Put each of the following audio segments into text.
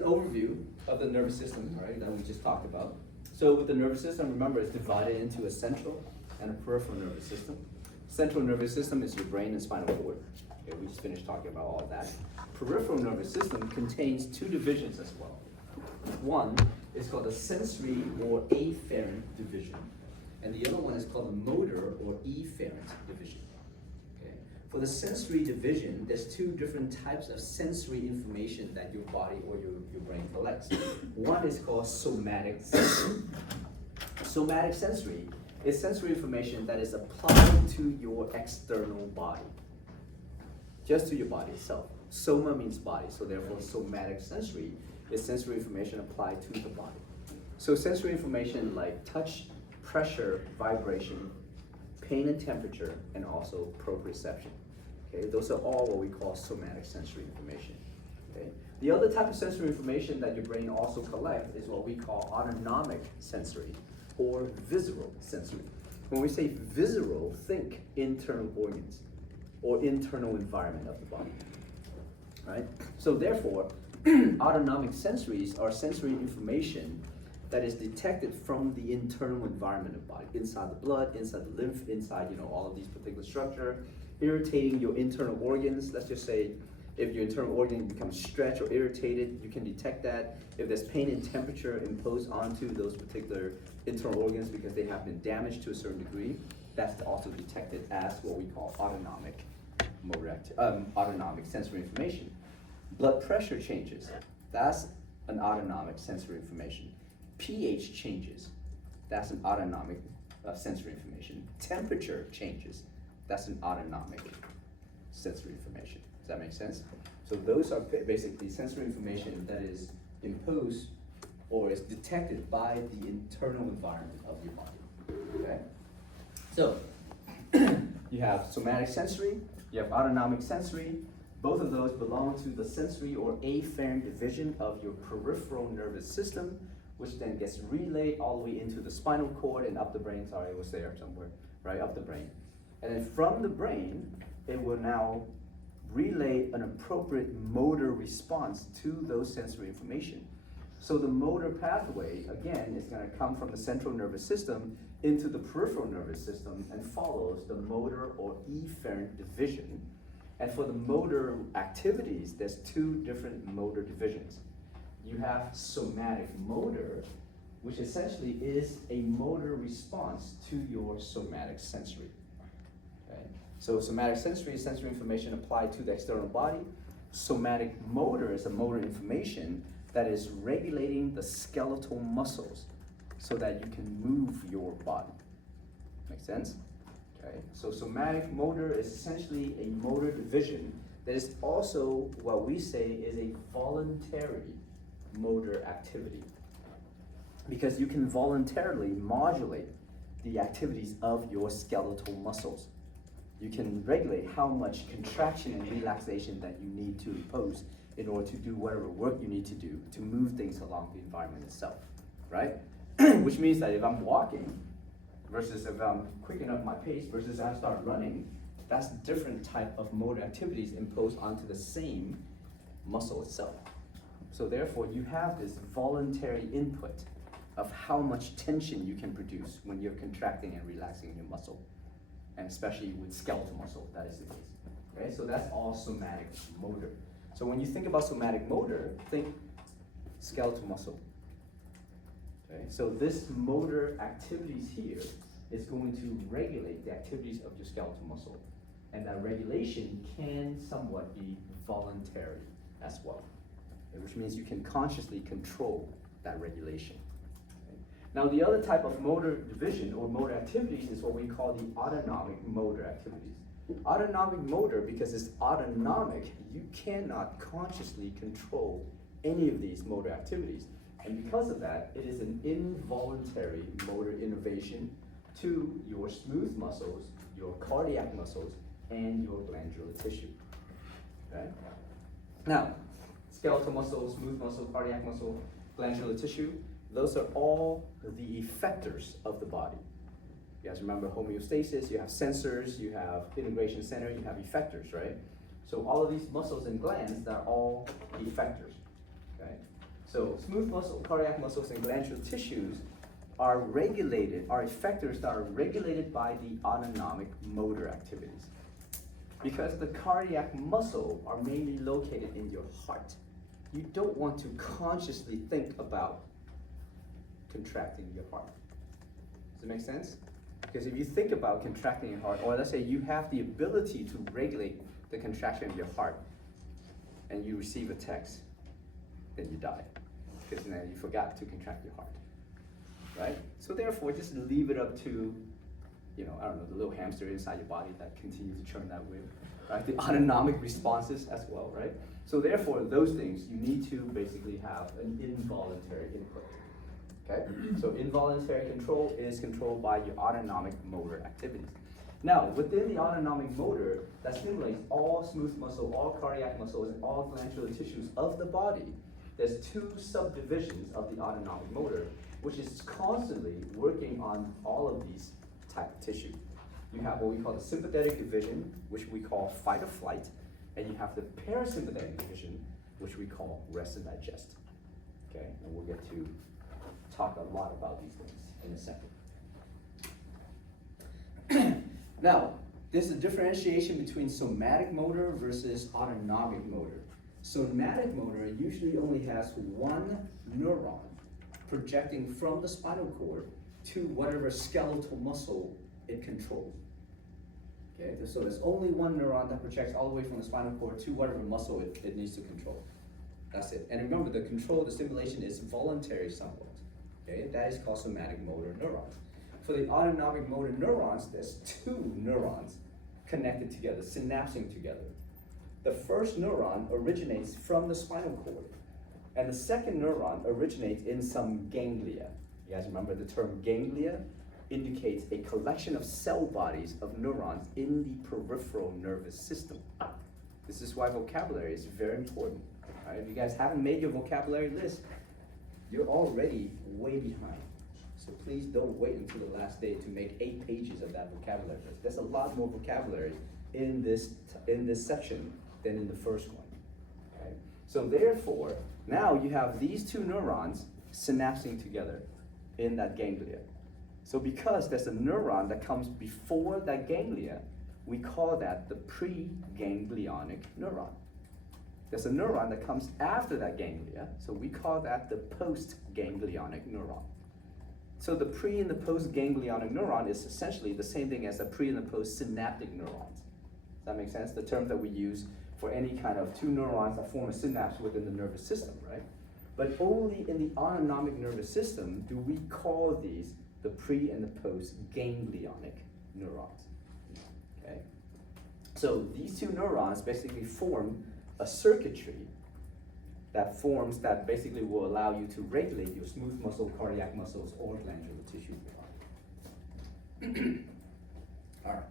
an overview of the nervous system, right, that we just talked about. So with the nervous system, remember, it's divided into a central and a peripheral nervous system. Central nervous system is your brain and spinal cord. Okay, we just finished talking about all of that. Peripheral nervous system contains two divisions as well. One is called the sensory or afferent division, and the other one is called the motor or efferent division. Okay. For the sensory division, there's two different types of sensory information that your body or your brain collects. One is called somatic sensory. Somatic sensory is sensory information that is applied to your external body, just to your body itself. Soma means body, so therefore somatic sensory is sensory information applied to the body. So sensory information like touch, pressure, vibration, pain and temperature, and also proprioception. Okay, those are all what we call somatic sensory information. Okay, the other type of sensory information that your brain also collects is what we call autonomic sensory or visceral sensory. When we say visceral, think internal organs or internal environment of the body. Right? So therefore, autonomic sensories are sensory information that is detected from the internal environment of the body, inside the blood, inside the lymph, inside all of these particular structure, irritating your internal organs. Let's just say if your internal organ becomes stretched or irritated, you can detect that. If there's pain and temperature imposed onto those particular internal organs because they have been damaged to a certain degree, that's also detected as what we call autonomic sensory information. Blood pressure changes, that's an autonomic sensory information. pH changes, that's an autonomic sensory information. Temperature changes, that's an autonomic sensory information. Does that make sense? So those are basically sensory information that is imposed or is detected by the internal environment of your body. Okay? So you have somatic sensory, you have autonomic sensory. Both of those belong to the sensory or afferent division of your peripheral nervous system, which then gets relayed all the way into the spinal cord and up the brain. Sorry, it was there somewhere, right, up the brain. And then from the brain, it will now relay an appropriate motor response to those sensory information. So the motor pathway, again, is going to come from the central nervous system into the peripheral nervous system and follows the motor or efferent division. And for the motor activities, there's two different motor divisions. You have somatic motor, which essentially is a motor response to your somatic sensory. Okay? So somatic sensory is sensory information applied to the external body. Somatic motor is a motor information that is regulating the skeletal muscles so that you can move your body. Make sense? Okay. So somatic motor is essentially a motor division that is also what we say is a voluntary motor activity, because you can voluntarily modulate the activities of your skeletal muscles. You can regulate how much contraction and relaxation that you need to impose in order to do whatever work you need to do to move things along the environment itself, right? Which means that if I'm walking versus if I'm quickening up my pace versus I start running, that's different type of motor activities imposed onto the same muscle itself. So therefore, you have this voluntary input of how much tension you can produce when you're contracting and relaxing your muscle, and especially with skeletal muscle, that is the case. Okay, so that's all somatic motor. So when you think about somatic motor, think skeletal muscle. Okay, so this motor activities here is going to regulate the activities of your skeletal muscle, and that regulation can somewhat be voluntary as well, okay, which means you can consciously control that regulation. Okay. Now the other type of motor division or motor activities is what we call the autonomic motor activities. Autonomic motor, because it's autonomic, you cannot consciously control any of these motor activities. And because of that, it is an involuntary motor innervation to your smooth muscles, your cardiac muscles, and your glandular tissue. Okay? Now, skeletal muscle, smooth muscle, cardiac muscle, glandular tissue, those are all the effectors of the body. You guys remember homeostasis, you have sensors, you have integration center, you have effectors, right? So all of these muscles and glands, they're all effectors, okay? So smooth muscle, cardiac muscles, and glandular tissues are regulated, are effectors that are regulated by the autonomic motor activities. Because the cardiac muscle are mainly located in your heart. You don't want to consciously think about contracting your heart. Does it make sense? Because if you think about contracting your heart, or let's say you have the ability to regulate the contraction of your heart, and you receive a text, then you die. Because then you forgot to contract your heart, right? So therefore, just leave it up to, I don't know, the little hamster inside your body that continues to churn that wheel, right? The autonomic responses as well, right? So therefore, those things, you need to basically have an involuntary input, okay? So involuntary control is controlled by your autonomic motor activities. Now, within the autonomic motor, that stimulates all smooth muscle, all cardiac muscles, and all glandular tissues of the body, there's two subdivisions of the autonomic motor, which is constantly working on all of these type of tissue. You have what we call the sympathetic division, which we call fight or flight, and you have the parasympathetic division, which we call rest and digest. Okay, and we'll get to talk a lot about these things in a second. Now, there's a differentiation between somatic motor versus autonomic motor. Somatic motor usually only has one neuron projecting from the spinal cord to whatever skeletal muscle it controls. Okay, so there's only one neuron that projects all the way from the spinal cord to whatever muscle it needs to control. That's it. And remember, the control, the stimulation is voluntary somewhat. Okay, that is called somatic motor neurons. For the autonomic motor neurons, there's two neurons connected together, synapsing together. The first neuron originates from the spinal cord, and the second neuron originates in some ganglia. You guys remember the term ganglia? Indicates a collection of cell bodies of neurons in the peripheral nervous system. This is why vocabulary is very important. Right? If you guys haven't made your vocabulary list, you're already way behind. So please don't wait until the last day to make 8 pages of that vocabulary list. There's a lot more vocabulary in this section than in the first one. Okay? So therefore, now you have these two neurons synapsing together in that ganglia. So because there's a neuron that comes before that ganglia, we call that the preganglionic neuron. There's a neuron that comes after that ganglia, so we call that the postganglionic neuron. So the pre and the postganglionic neuron is essentially the same thing as the pre and the postsynaptic neurons. Does that make sense? The term that we use for any kind of two neurons that form a synapse within the nervous system, right? But only in the autonomic nervous system do we call these the pre and the postganglionic neurons. Okay? So these two neurons basically form a circuitry that basically will allow you to regulate your smooth muscle, cardiac muscles, or glandular tissue of the body. All right.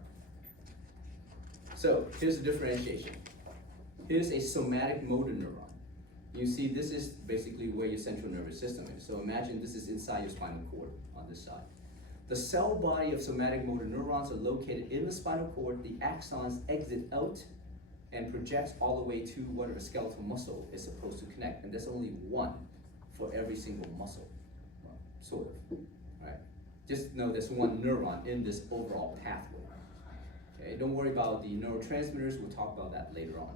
So here's the differentiation. Here's a somatic motor neuron. You see, this is basically where your central nervous system is. So imagine this is inside your spinal cord on this side. The cell body of somatic motor neurons are located in the spinal cord. The axons exit out and projects all the way to whatever skeletal muscle is supposed to connect. And there's only one for every single muscle, well, sort of, right? Just know there's one neuron in this overall pathway. Okay, don't worry about the neurotransmitters, we'll talk about that later on.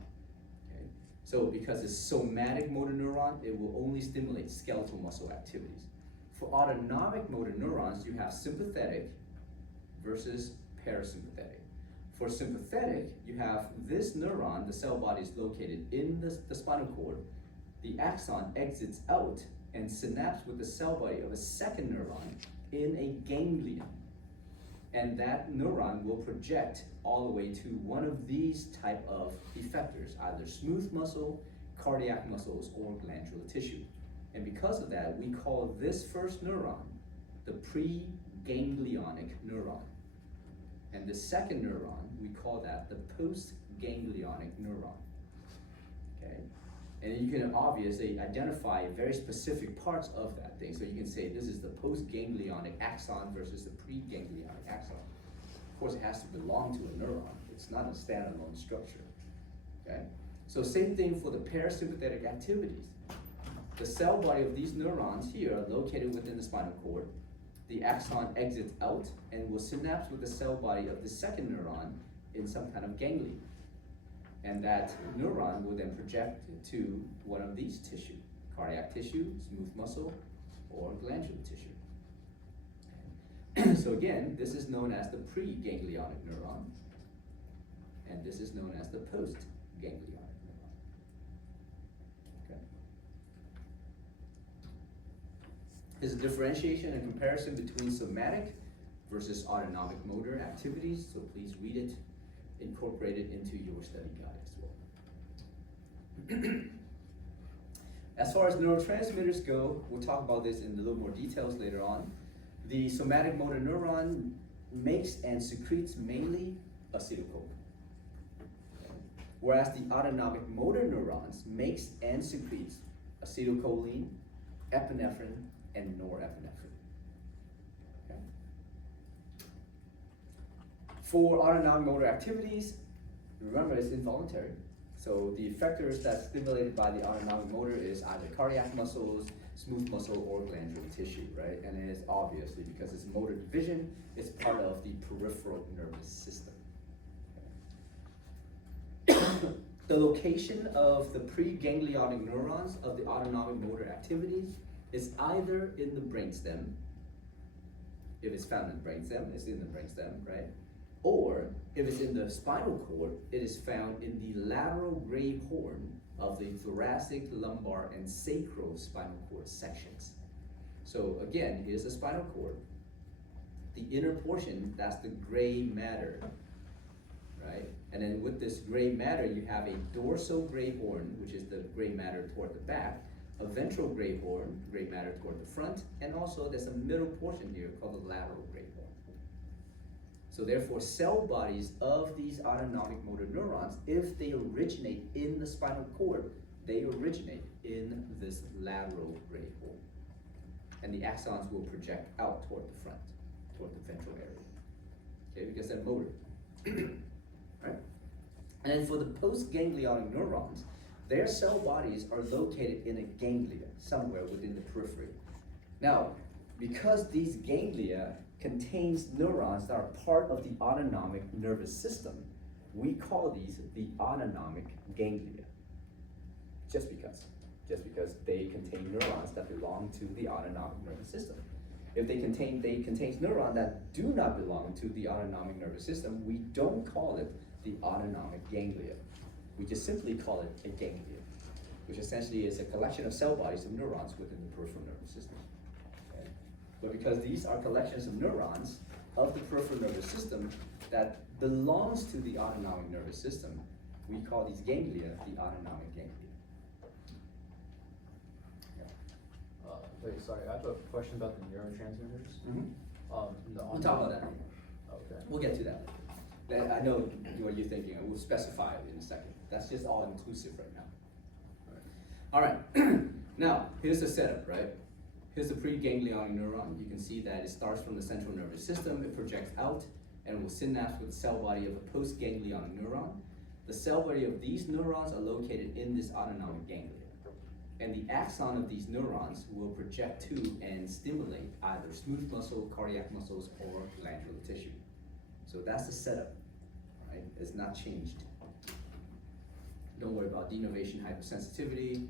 Okay, so because it's somatic motor neuron, it will only stimulate skeletal muscle activities. For autonomic motor neurons, you have sympathetic versus parasympathetic. For sympathetic, you have this neuron, the cell body is located in the spinal cord. The axon exits out and synapses with the cell body of a second neuron in a ganglion. And that neuron will project all the way to one of these type of effectors, either smooth muscle, cardiac muscles, or glandular tissue. And because of that, we call this first neuron the preganglionic neuron. And the second neuron, we call that the postganglionic neuron. Okay? And you can obviously identify very specific parts of that thing. So you can say this is the postganglionic axon versus the preganglionic axon. Of course, it has to belong to a neuron. It's not a standalone structure. Okay? So same thing for the parasympathetic activities. the cell body of these neurons here are located within the spinal cord. The axon exits out and will synapse with the cell body of the second neuron in some kind of ganglion. And that neuron will then project to one of these tissue, cardiac tissue, smooth muscle, or glandular tissue. So again, this is known as the preganglionic neuron, and this is known as the postganglionic neuron. Okay. There's a differentiation and comparison between somatic versus autonomic motor activities, so please read it, incorporate it into your study guide as well. As far as neurotransmitters go, we'll talk about this in a little more details later on. The somatic motor neuron makes and secretes mainly acetylcholine, whereas the autonomic motor neurons makes and secretes acetylcholine, epinephrine, and norepinephrine. Okay. For autonomic motor activities, remember it's involuntary. So the effectors that's stimulated by the autonomic motor is either cardiac muscles, smooth muscle, or glandular tissue, right? And it is obviously because it's motor division, it's part of the peripheral nervous system. The location of the preganglionic neurons of the autonomic motor activities is either in the brainstem, if it's found in the brainstem, it's in the brainstem, right? Or if it's in the spinal cord, it is found in the lateral gray horn of the thoracic, lumbar, and sacral spinal cord sections. So again, here's the spinal cord. The inner portion, that's the gray matter, right? And then with this gray matter, you have a dorsal gray horn, which is the gray matter toward the back, a ventral gray horn, gray matter toward the front, and also there's a middle portion here called the lateral gray horn. So therefore, cell bodies of these autonomic motor neurons, if they originate in the spinal cord, they originate in this lateral gray horn. And the axons will project out toward the front, toward the ventral area. Okay, because they're motor. Right? And then for the postganglionic neurons, their cell bodies are located in a ganglia, somewhere within the periphery. Now, because these ganglia contains neurons that are part of the autonomic nervous system, we call these the autonomic ganglia. Just because they contain neurons that belong to the autonomic nervous system. If they contain neurons that do not belong to the autonomic nervous system, we don't call it the autonomic ganglia. We just simply call it a ganglia, which essentially is a collection of cell bodies of neurons within the peripheral nervous system. Okay? But because these are collections of neurons of the peripheral nervous system that belongs to the autonomic nervous system, we call these ganglia the autonomic ganglia. Wait, sorry, I have a question about the neurotransmitters. We'll talk about that later. Okay. We'll get to that later. I know what you're thinking, and we'll specify it in a second. That's just all inclusive right now. All right. Now, here's the setup, right? Here's the preganglionic neuron. You can see that it starts from the central nervous system, it projects out, and will synapse with the cell body of a postganglionic neuron. The cell body of these neurons are located in this autonomic ganglia. And the axon of these neurons will project to and stimulate either smooth muscle, cardiac muscles, or glandular tissue. So that's the setup, right? It's not changed. Don't worry about denervation hypersensitivity.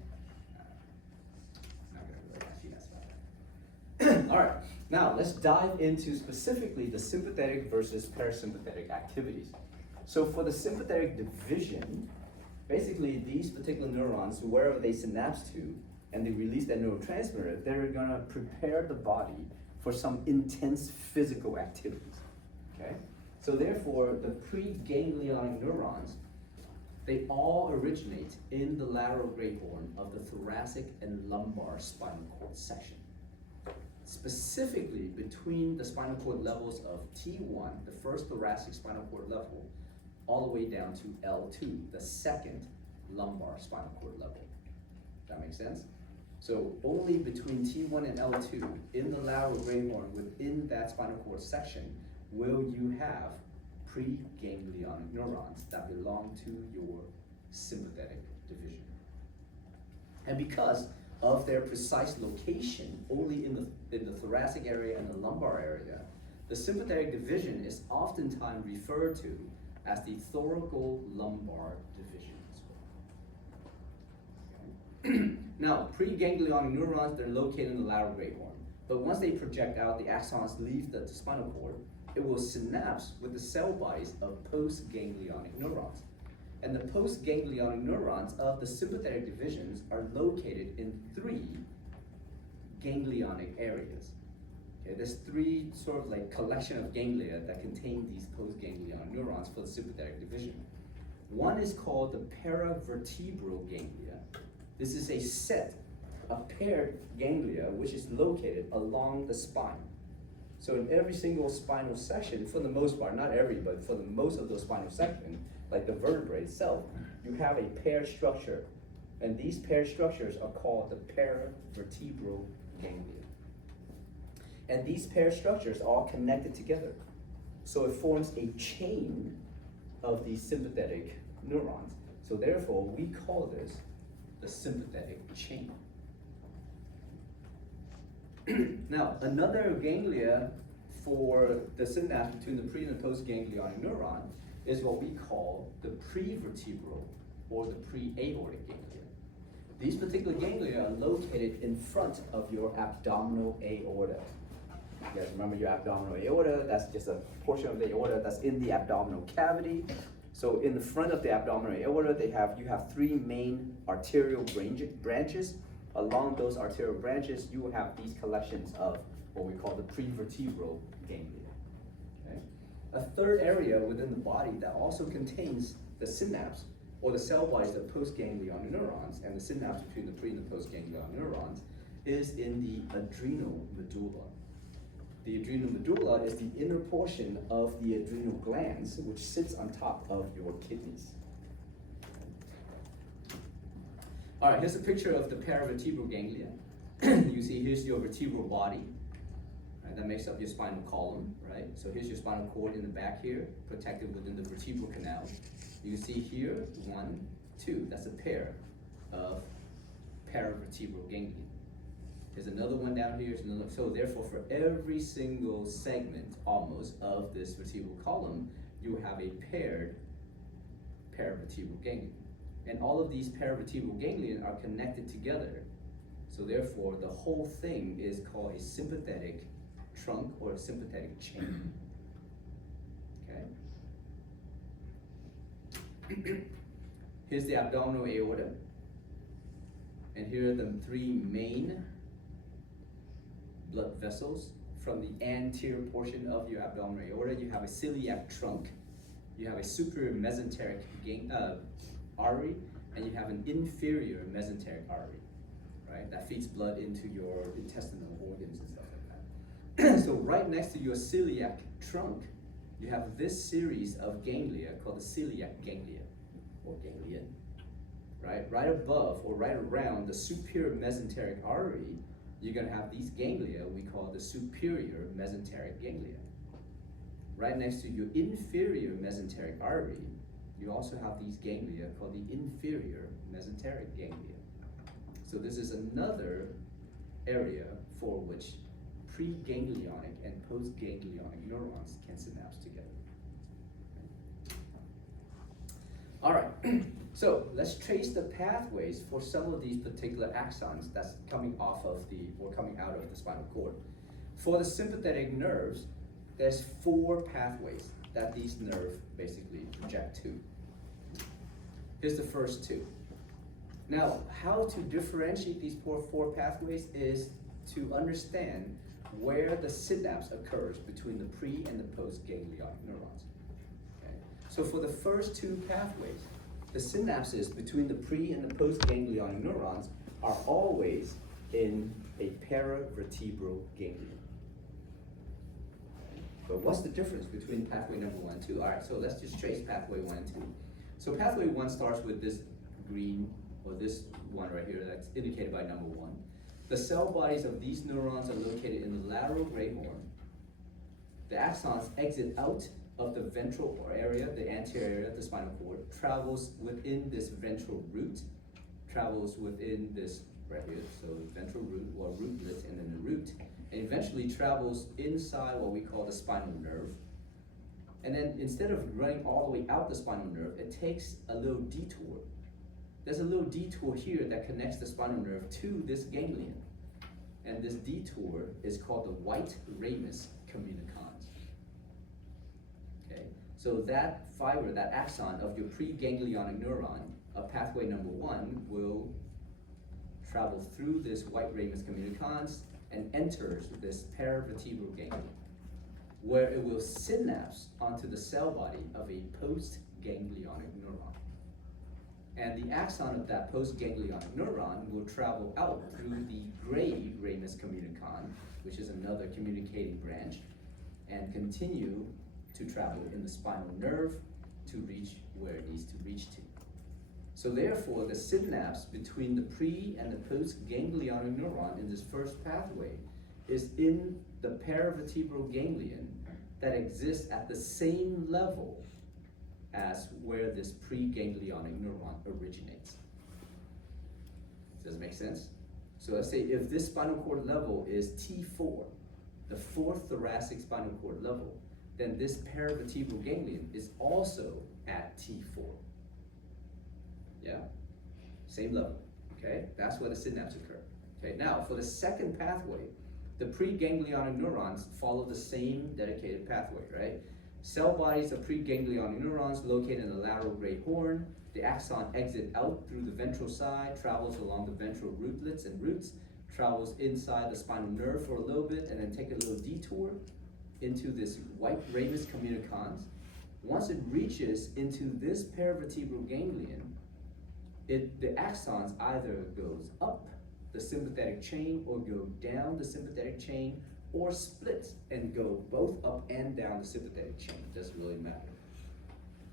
Not gonna really ask you that about that. All right, now let's dive into specifically the sympathetic versus parasympathetic activities. So for the sympathetic division, basically these particular neurons, wherever they synapse to, and they release that neurotransmitter, they're gonna prepare the body for some intense physical activities, okay? So therefore, the preganglionic neurons, they all originate in the lateral gray horn of the thoracic and lumbar spinal cord section. Specifically between the spinal cord levels of T1, the first thoracic spinal cord level, all the way down to L2, the second lumbar spinal cord level. That makes sense? So only between T1 and L2, in the lateral gray horn, within that spinal cord section, will you have preganglionic neurons that belong to your sympathetic division. And because of their precise location only in the thoracic area and the lumbar area, the sympathetic division is oftentimes referred to as the thoracolumbar division as well. Okay. Now, preganglionic neurons, they're located in the lateral great horn. But once they project out, the axons leave the spinal cord, it will synapse with the cell bodies of postganglionic neurons. And the postganglionic neurons of the sympathetic divisions are located in 3 ganglionic areas. Okay, there's 3 sort of like collection of ganglia that contain these postganglionic neurons for the sympathetic division. One is called the paravertebral ganglia. This is a set of paired ganglia which is located along the spine. So in every single spinal section, for the most part, not every, but for the most of those spinal sections, like the vertebrae itself, you have a paired structure. And these paired structures are called the paravertebral ganglia. And these paired structures are all connected together. So it forms a chain of these sympathetic neurons. So therefore, we call this the sympathetic chain. Now, another ganglia for the synapse between the pre and the postganglionic neuron is what we call the prevertebral or the pre-aortic ganglia. These particular ganglia are located in front of your abdominal aorta. You guys remember your abdominal aorta? That's just a portion of the aorta that's in the abdominal cavity. So in the front of the abdominal aorta, you have 3 main arterial branches. Along those arterial branches, you will have these collections of what we call the prevertebral ganglia. Okay? A third area within the body that also contains the synapse or the cell bodies of postganglionic neurons and the synapse between the pre and the postganglionic neurons is in the adrenal medulla. The adrenal medulla is the inner portion of the adrenal glands which sits on top of your kidneys. All right, here's a picture of the paravertebral ganglia. You see, here's your vertebral body, right, that makes up your spinal column, right? So here's your spinal cord in the back here, protected within the vertebral canal. You can see here, 1, 2, that's a pair of paravertebral ganglia. There's another one down here, so therefore for every single segment, almost, of this vertebral column, you have a paired paravertebral ganglia. And all of these paravertebral ganglia are connected together. So therefore, the whole thing is called a sympathetic trunk or a sympathetic chain. Okay? Here's the abdominal aorta. And here are the 3 main blood vessels. From the anterior portion of your abdominal aorta, you have a celiac trunk. You have a superior mesenteric artery, and you have an inferior mesenteric artery, right? That feeds blood into your intestinal organs and stuff like that. So right next to your celiac trunk, you have this series of ganglia called the celiac ganglia, or ganglion, right? Right above or right around the superior mesenteric artery, you're gonna have these ganglia we call the superior mesenteric ganglia. Right next to your inferior mesenteric artery, you also have these ganglia called the inferior mesenteric ganglia. So this is another area for which preganglionic and postganglionic neurons can synapse together. All right, so let's trace the pathways for some of these particular axons that's coming off of coming out of the spinal cord. For the sympathetic nerves, there's 4 pathways that these nerves basically project to. Here's the first 2. Now, how to differentiate these 4 pathways is to understand where the synapse occurs between the pre and the postganglionic neurons. Okay? So for the first 2 pathways, the synapses between the pre and the postganglionic neurons are always in a paravertebral ganglion. But what's the difference between pathway number 1 and 2? All right, so let's just trace pathway 1 and 2. So pathway 1 starts with this green, or this one right here that's indicated by number 1. The cell bodies of these neurons are located in the lateral great horn. The axons exit out of the ventral area, the anterior area of the spinal cord, travels within this ventral root, travels within this right here. So ventral root or rootlet and then the root, and eventually travels inside what we call the spinal nerve. And then instead of running all the way out the spinal nerve, it takes a little detour. There's a little detour here that connects the spinal nerve to this ganglion. And this detour is called the white ramus communicans. Okay, so that fiber, that axon of your preganglionic neuron, pathway number 1, will travel through this white ramus communicans and enters this paravertebral ganglion, where it will synapse onto the cell body of a postganglionic neuron. And the axon of that postganglionic neuron will travel out through the gray ramus communicon, which is another communicating branch, and continue to travel in the spinal nerve to reach where it needs to reach to. So therefore, the synapse between the pre and the postganglionic neuron in this first pathway is in the paravertebral ganglion that exists at the same level as where this preganglionic neuron originates. Does it make sense? So let's say if this spinal cord level is T4, the 4th thoracic spinal cord level, then this paravertebral ganglion is also at T4. Yeah? Same level, okay? That's where the synapse occur. Okay, now for the second pathway, the preganglionic neurons follow the same dedicated pathway, right? Cell bodies of preganglionic neurons located in the lateral gray horn. The axon exits out through the ventral side, travels along the ventral rootlets and roots, travels inside the spinal nerve for a little bit, and then take a little detour into this white ramus communicans. Once it reaches into this paravertebral ganglion, the axons either goes up the sympathetic chain or go down the sympathetic chain, or splits and go both up and down the sympathetic chain. It doesn't really matter.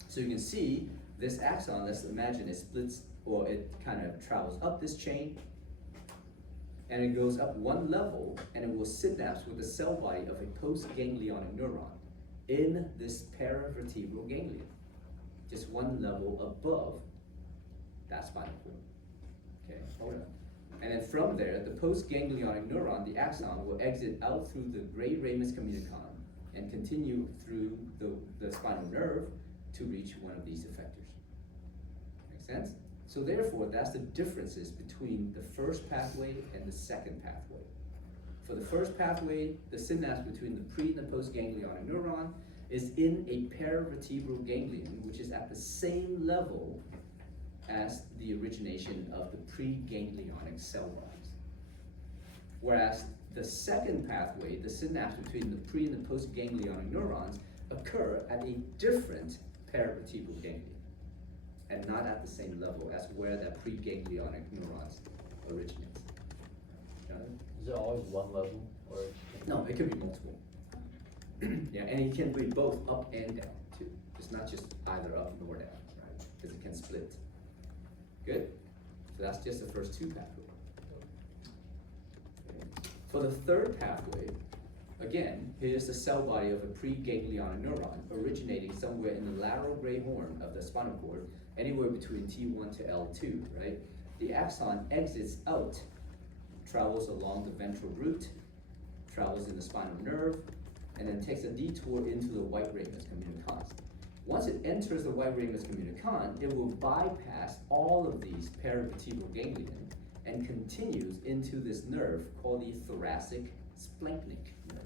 So you can see this axon, let's imagine it splits, or it kind of travels up this chain, and it goes up one level, and it will synapse with the cell body of a postganglionic neuron in this paravertebral ganglion, just one level above that spinal cord. Okay, hold on. And then from there, the postganglionic neuron, the axon, will exit out through the gray ramus communicon and continue through the spinal nerve to reach one of these effectors. Make sense? So therefore, that's the differences between the first pathway and the second pathway. For the first pathway, the synapse between the pre and the postganglionic neuron is in a paravertebral ganglion, which is at the same level as the origination of the preganglionic cell bodies. Whereas the second pathway, the synapse between the pre and the postganglionic neurons, occur at a different paravertebral ganglion, and not at the same level as where that preganglionic neurons originates. Jonathan? Is it always one level, or? No, it could be multiple. Yeah, and it can be both up and down too. It's not just either up nor down, right? Because it can split. Good? So that's just the first two pathways. Okay. For the third pathway, again, here's the cell body of a preganglionic neuron originating somewhere in the lateral gray horn of the spinal cord, anywhere between T1 to L2, right? The axon exits out, travels along the ventral root, travels in the spinal nerve, and then takes a detour into the white ramus communicans. Once it enters the white ramus communicon, it will bypass all of these paravertebral ganglion and continues into this nerve called the thoracic splanchnic nerve.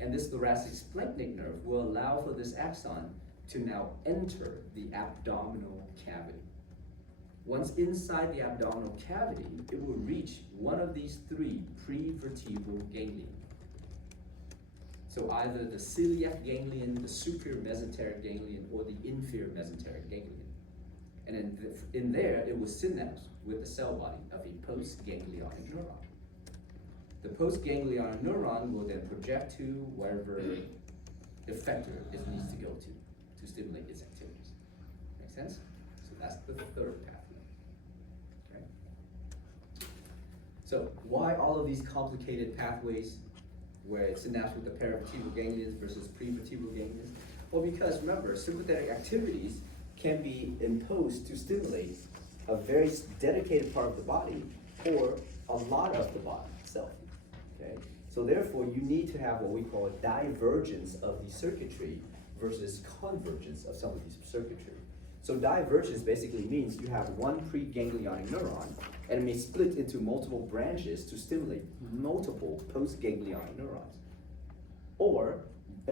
And this thoracic splanchnic nerve will allow for this axon to now enter the abdominal cavity. Once inside the abdominal cavity, it will reach one of these three prevertebral ganglion. So either the celiac ganglion, the superior mesenteric ganglion, or the inferior mesenteric ganglion. And in there, it will synapse with the cell body of a postganglionic neuron. The postganglionic neuron will then project to wherever effector it needs to go to stimulate its activities. Make sense? So that's the third pathway. Okay? So why all of these complicated pathways where it synapses with the paravertebral ganglions versus prevertebral ganglions? Well, because remember, sympathetic activities can be imposed to stimulate a very dedicated part of the body or a lot of the body itself, okay? So therefore, you need to have what we call a divergence of the circuitry versus convergence of some of these circuitry. So divergence basically means you have one preganglionic neuron, and it may split into multiple branches to stimulate multiple postganglionic neurons. Or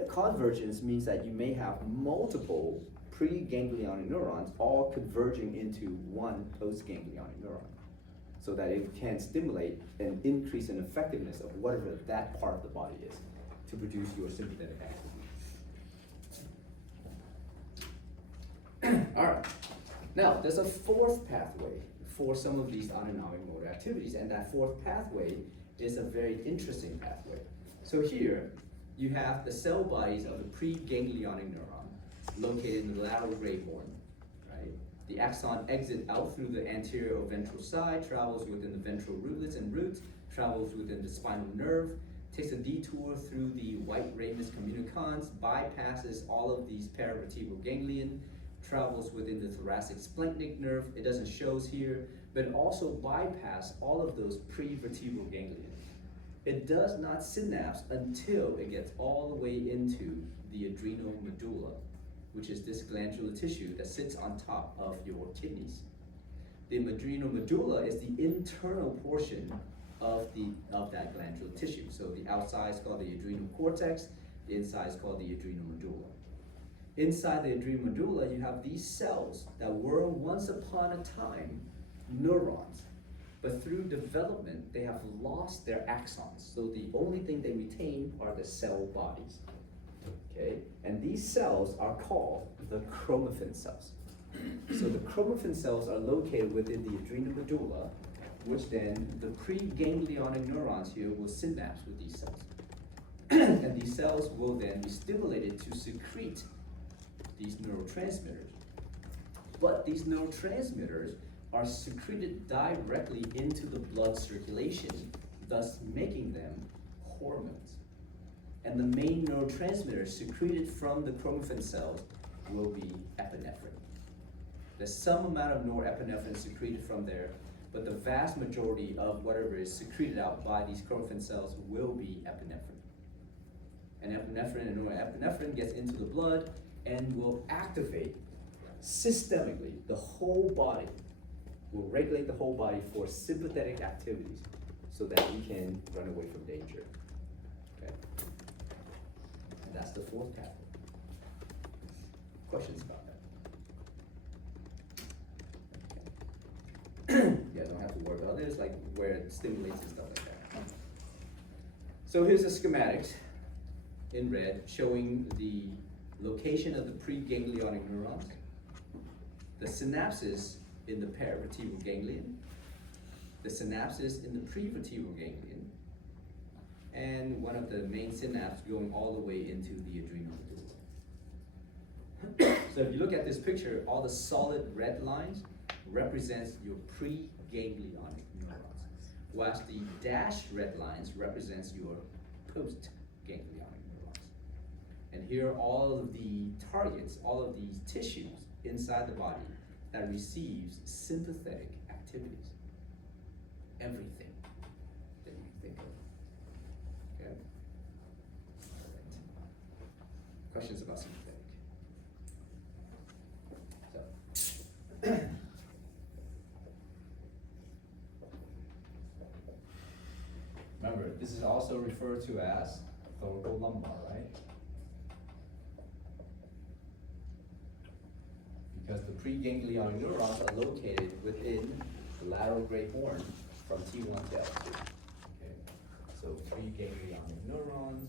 convergence means that you may have multiple preganglionic neurons all converging into one postganglionic neuron, so that it can stimulate an increase in effectiveness of whatever that part of the body is to produce your sympathetic activity. All right, now there's a fourth pathway for some of these autonomic motor activities, and that fourth pathway is a very interesting pathway. So here, you have the cell bodies of the preganglionic neuron located in the lateral gray horn, right? The axon exits out through the anterior ventral side, travels within the ventral rootlets and roots, travels within the spinal nerve, takes a detour through the white ramus communicans, bypasses all of these paravertebral ganglion, travels within the thoracic splanchnic nerve. It doesn't show here, but it also bypass all of those prevertebral ganglion. It does not synapse until it gets all the way into the adrenal medulla, which is this glandular tissue that sits on top of your kidneys. The adrenal medulla is the internal portion of that glandular tissue. So the outside is called the adrenal cortex, the inside is called the adrenal medulla. Inside the adrenal medulla, you have these cells that were once upon a time neurons, but through development, they have lost their axons. So the only thing they retain are the cell bodies, okay? And these cells are called the chromaffin cells. So the chromaffin cells are located within the adrenal medulla, which then the preganglionic neurons here will synapse with these cells. And these cells will then be stimulated to secrete these neurotransmitters. But these neurotransmitters are secreted directly into the blood circulation, thus making them hormones. And the main neurotransmitter secreted from the chromaffin cells will be epinephrine. There's some amount of norepinephrine secreted from there, but the vast majority of whatever is secreted out by these chromaffin cells will be epinephrine. And epinephrine and norepinephrine gets into the blood and will activate systemically the whole body, will regulate the whole body for sympathetic activities so that we can run away from danger. Okay? And that's the fourth pathway. Questions about that? Okay. Yeah, don't have to worry about this, like where it stimulates and stuff like that. So here's the schematics in red showing the location of the preganglionic neurons, the synapses in the paravertebral ganglion, the synapses in the prevertebral ganglion, and one of the main synapses going all the way into the adrenal medulla. So if you look at this picture, all the solid red lines represents your preganglionic neurons, whilst the dashed red lines represents your postganglionic neurons. And here are all of the targets, all of these tissues inside the body that receives sympathetic activities. Everything that you think of. Okay? All right. Questions about sympathetic? So. Remember, this is also referred to as thoracolumbar, right? Because the preganglionic neurons are located within the lateral gray horn from T1 to L2. Okay, so preganglionic neurons.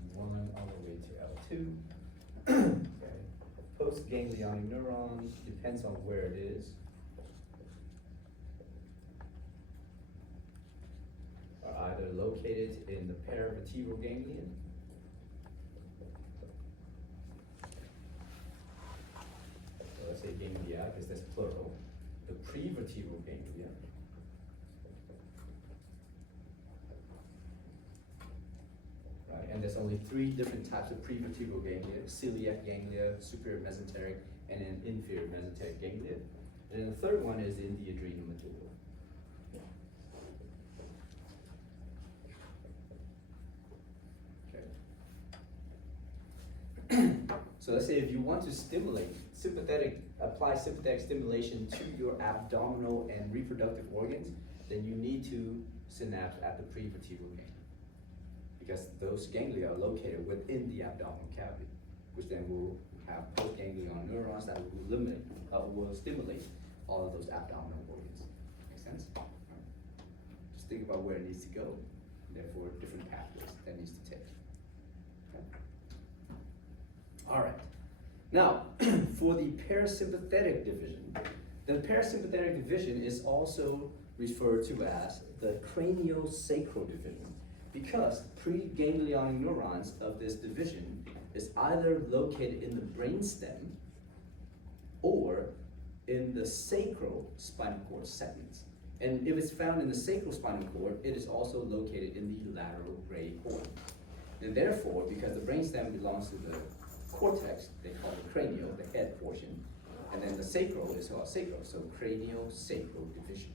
T1 all the way to L2. Okay. Postganglionic neurons, depends on where it is. Are either located in the paravertebral ganglion so let's say ganglia because that's plural, the prevertebral ganglia, right? And there's only only three different types of prevertebral ganglia: celiac ganglia, superior mesenteric, and then inferior mesenteric ganglia. And then the third one is in the adrenal medulla. So let's say if you want to apply sympathetic stimulation to your abdominal and reproductive organs, then you need to synapse at the prevertebral ganglia, because those ganglia are located within the abdominal cavity, which then will have postganglion neurons that will stimulate all of those abdominal organs. Make sense? Just think about where it needs to go, therefore different pathways that needs to take. Okay. All right. Now, for the parasympathetic division, the parasympathetic division is also referred to as the craniosacral division, because the preganglionic neurons of this division is either located in the brainstem or in the sacral spinal cord segments. And if it's found in the sacral spinal cord, it is also located in the lateral gray horn. And therefore, because the brainstem belongs to the cortex, they call it cranial, the head portion, and then the sacral is called sacral, so craniosacral division.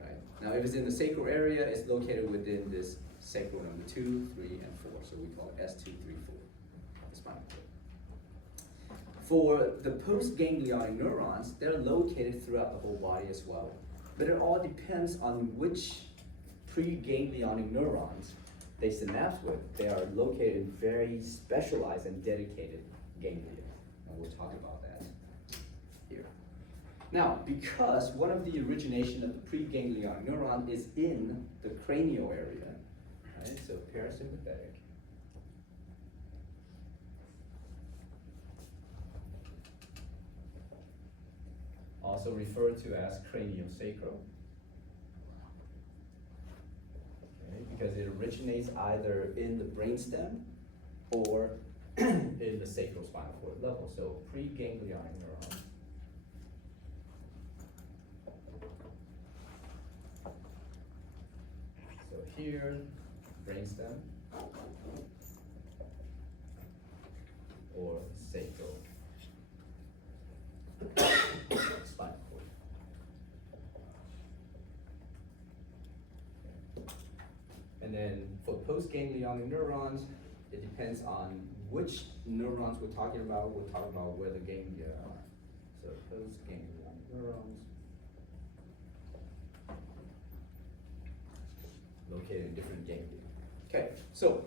Right? Now, if it's in the sacral area, it's located within this sacral number 2, 3, and 4, so we call it S2, 3, 4, the spinal cord. For the postganglionic neurons, they're located throughout the whole body as well, but it all depends on which preganglionic neurons they synapse with. They are located in very specialized and dedicated ganglia, and we'll talk about that here. Now, because one of the origination of the preganglionic neuron is in the cranial area, right, so parasympathetic, also referred to as craniosacral. Because it originates either in the brainstem or in the sacral spinal cord level. So preganglionic neuron. So here, brainstem or sacral spinal cord. And then for postganglionic neurons, it depends on which neurons we're talking about. We'll talk about where the ganglia are. So postganglionic neurons located in different ganglia. Okay, so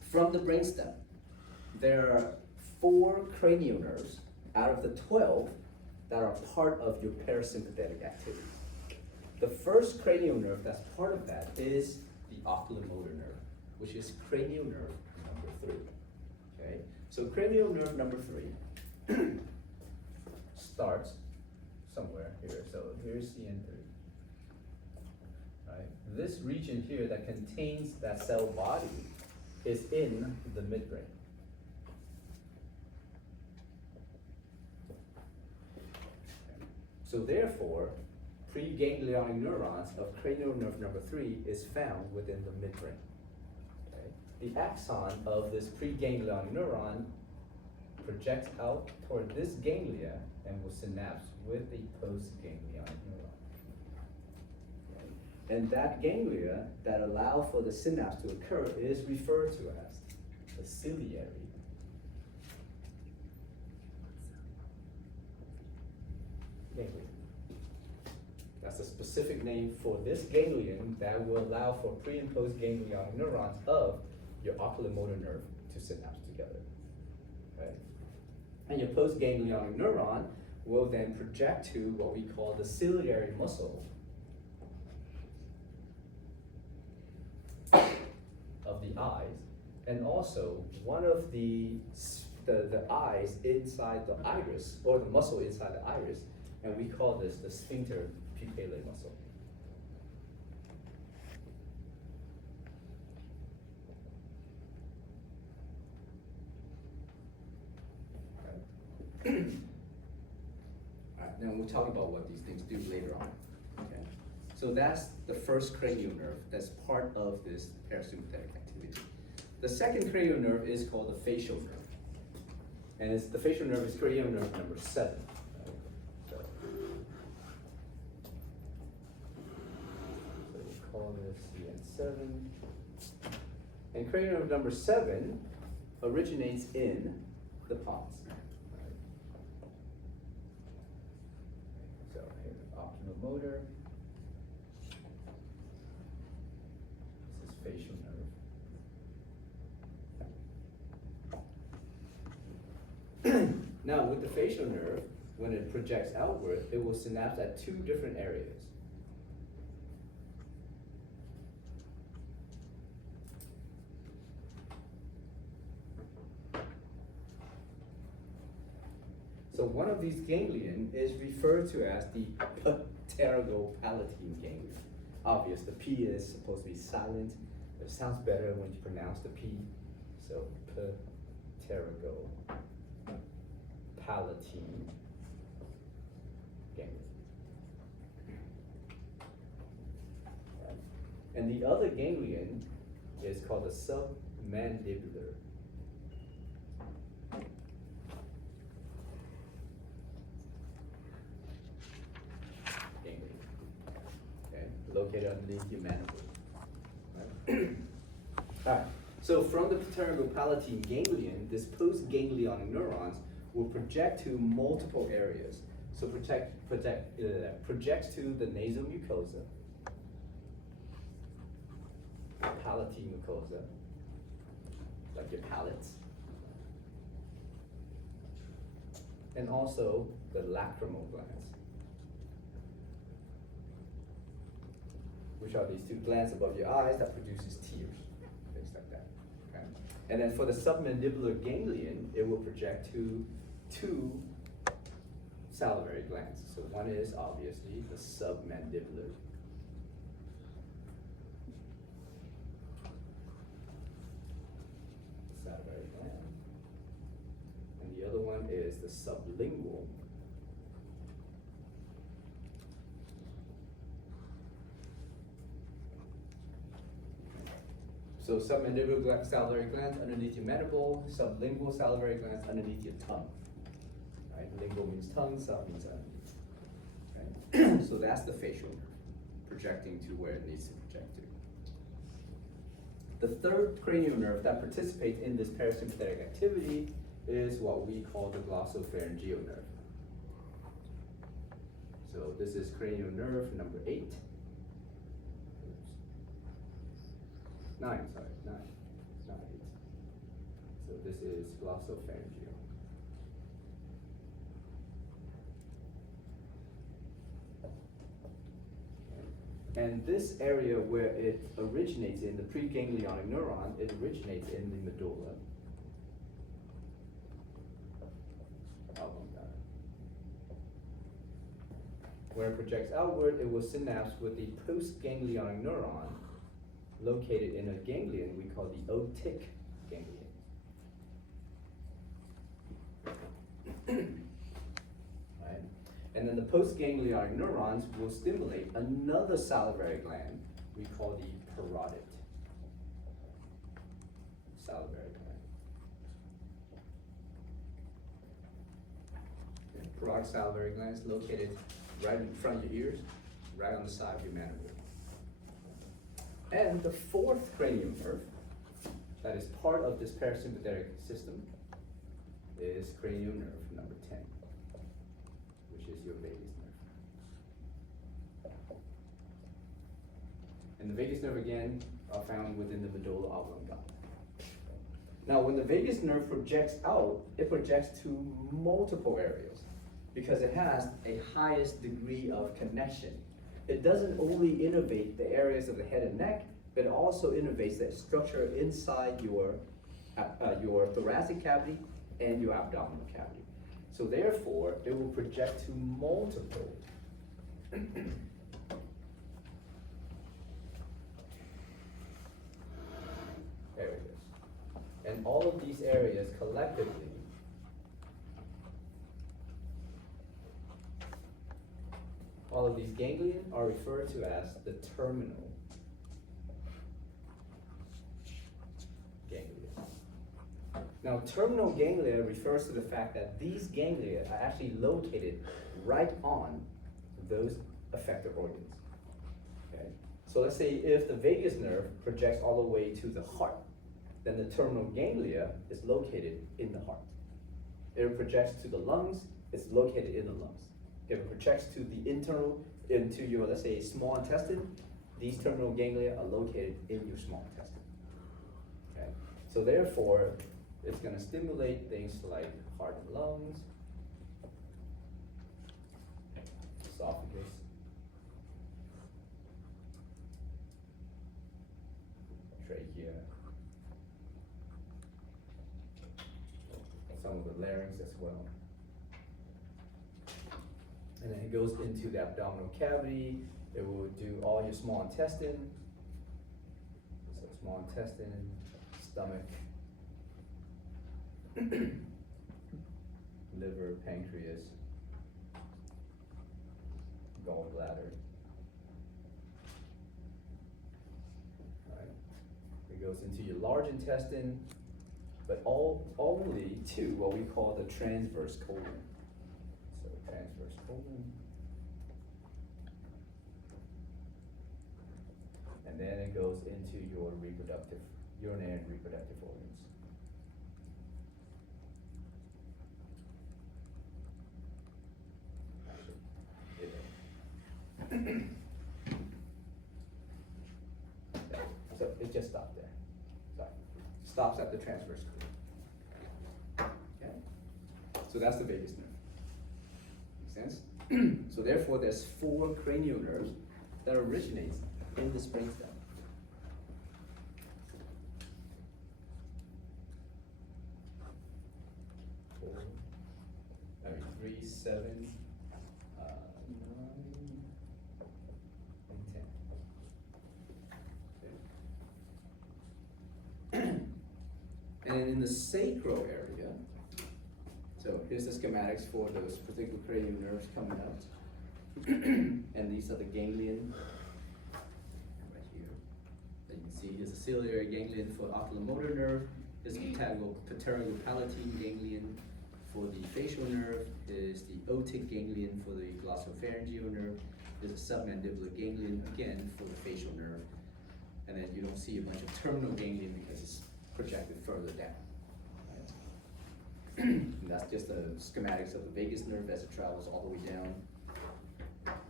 from the brainstem, there are 4 cranial nerves out of the 12 that are part of your parasympathetic activity. The first cranial nerve that's part of that is the oculomotor nerve, which is cranial nerve number 3. Okay, so cranial nerve number 3 starts somewhere here. So here's CN3. Right, this region here that contains that cell body is in the midbrain. So therefore, preganglionic neurons of cranial nerve number 3 is found within the midbrain. Okay? The axon of this preganglionic neuron projects out toward this ganglia and will synapse with the postganglionic neuron. Okay? And that ganglia that allow for the synapse to occur is referred to as the ciliary ganglia. That's a specific name for this ganglion that will allow for pre and post ganglionic neurons of your oculomotor nerve to synapse together. Okay? And your post ganglionic neuron will then project to what we call the ciliary muscle of the eyes, and also one of the eyes inside the iris, or the muscle inside the iris, and we call this the sphincter pupillae muscle. Okay. All right, now we'll talk about what these things do later on. Okay. So that's the first cranial nerve that's part of this parasympathetic activity. The second cranial nerve is called the facial nerve. And the facial nerve is cranial nerve number 7. So we call this CN7. And cranial nerve number 7 originates in the pons. So here's optimal motor. This is facial nerve. Now with the facial nerve, when it projects outward, it will synapse at 2 different areas. So one of these ganglion is referred to as the pterygopalatine ganglion. Obvious, the P is supposed to be silent. It sounds better when you pronounce the P. So pterygopalatine ganglion. And the other ganglion is called the submandibular ganglion. Okay, located underneath your mandible. Right? Alright, so from the pterygopalatine ganglion, this postganglionic neurons will project to multiple areas. So projects to the nasal mucosa, palatine mucosa, like your palates, and also the lacrimal glands, which are these 2 glands above your eyes that produces tears, things like that. Okay? And then for the submandibular ganglion, it will project to 2 salivary glands. So one is obviously the submandibular salivary gland, and the other one is the sublingual So submandibular salivary glands underneath your mandible, sublingual salivary glands underneath your tongue. Right? Lingual means tongue, sub means underneath. Right? So that's the facial nerve, projecting to where it needs to project to. The third cranial nerve that participates in this parasympathetic activity is what we call the glossopharyngeal nerve. So this is cranial nerve number 8. 9, sorry, 9, not 8. So this is glossopharyngeal. And this area where it originates in the preganglionic neuron, it originates in the medulla oblongata. When it projects outward, it will synapse with the postganglionic neuron located in a ganglion we call the otic ganglion. Right? And then the postganglionic neurons will stimulate another salivary gland we call the parotid salivary gland. Okay. Parotid salivary glands located right in front of your ears, right on the side of your mandible. And the fourth cranial nerve that is part of this parasympathetic system is cranial nerve number 10, which is your vagus nerve. And the vagus nerve again are found within the medulla oblongata. Now when the vagus nerve projects out, it projects to multiple areas because it has a highest degree of connection. It doesn't only innervate the areas of the head and neck, but it also innervates the structure inside your thoracic cavity and your abdominal cavity. So therefore, it will project to multiple areas. And all of these areas collectively all of these ganglion are referred to as the terminal ganglion. Now, terminal ganglia refers to the fact that these ganglia are actually located right on those affected organs. Okay? So let's say if the vagus nerve projects all the way to the heart, then the terminal ganglia is located in the heart. If it projects to the lungs, it's located in the lungs. If it projects to the into your, let's say, small intestine, these terminal ganglia are located in your small intestine. Okay? So therefore, it's gonna stimulate things like heart and lungs, esophagus, trachea, some of the larynx as well. And then it goes into the abdominal cavity. It will do all your small intestine. So small intestine, stomach, liver, pancreas, gallbladder. Right. It goes into your large intestine, but only to what we call the transverse colon. So transverse colon. And then it goes into your urinary and reproductive organs. So it just stopped there. Sorry. Stops at the transverse colon. Okay? So that's the vagus nerve. Make sense? So therefore there's 4 cranial nerves that originates in this brainstem. I mean 3, 7, 9, and 10. And in the sacral area, so here's the schematics for those particular cranial nerves coming out. And these are the ganglion right here. That you can see here's the ciliary ganglion for oculomotor nerve. Here's the pterygopalatine ganglion for the facial nerve. Is the otic ganglion for the glossopharyngeal nerve. There's a submandibular ganglion again for the facial nerve. And then you don't see a bunch of terminal ganglion because it's projected further down. Right? And that's just the schematics of the vagus nerve as it travels all the way down,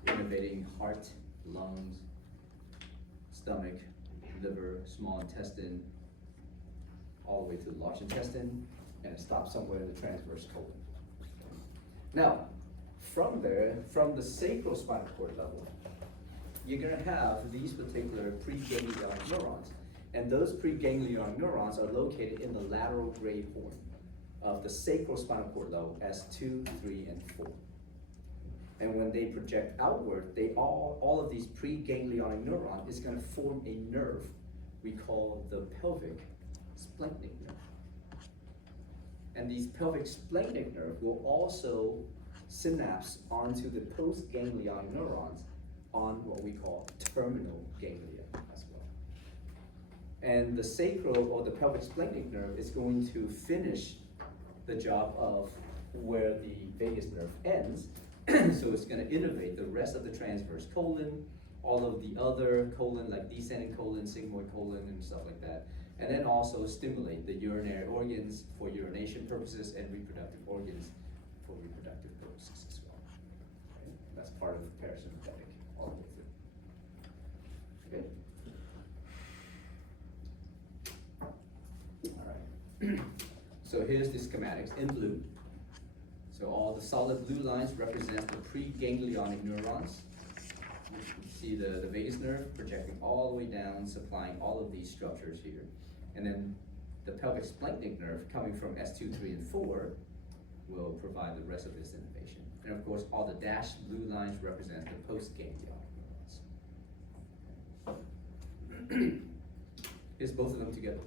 innervating heart, lungs, stomach, liver, small intestine, all the way to the large intestine, and it stops somewhere in the transverse colon. Now, from there, from the sacral spinal cord level, you're gonna have these particular preganglionic neurons. And those preganglionic neurons are located in the lateral great horn of the sacral spinal cord level as 2, 3, and 4. And when they project outward, all of these preganglionic neurons is gonna form a nerve we call the pelvic splanchnic nerve. And these pelvic splanchnic nerve will also synapse onto the postganglionic neurons on what we call terminal ganglia as well. And the sacral or the pelvic splanchnic nerve is going to finish the job of where the vagus nerve ends. So it's going to innervate the rest of the transverse colon, all of the other colon like descending colon, sigmoid colon, and stuff like that. And then also stimulate the urinary organs for urination purposes and reproductive organs for reproductive purposes as well. Okay? That's part of the parasympathetic all the way through. Okay? All right. So here's the schematics in blue. So all the solid blue lines represent the preganglionic neurons. You see the vagus nerve projecting all the way down, supplying all of these structures here. And then the pelvic splanchnic nerve coming from S2, 3, and 4 will provide the rest of this innervation. And of course, all the dashed blue lines represent the postganglionic neurons. Here's both of them together.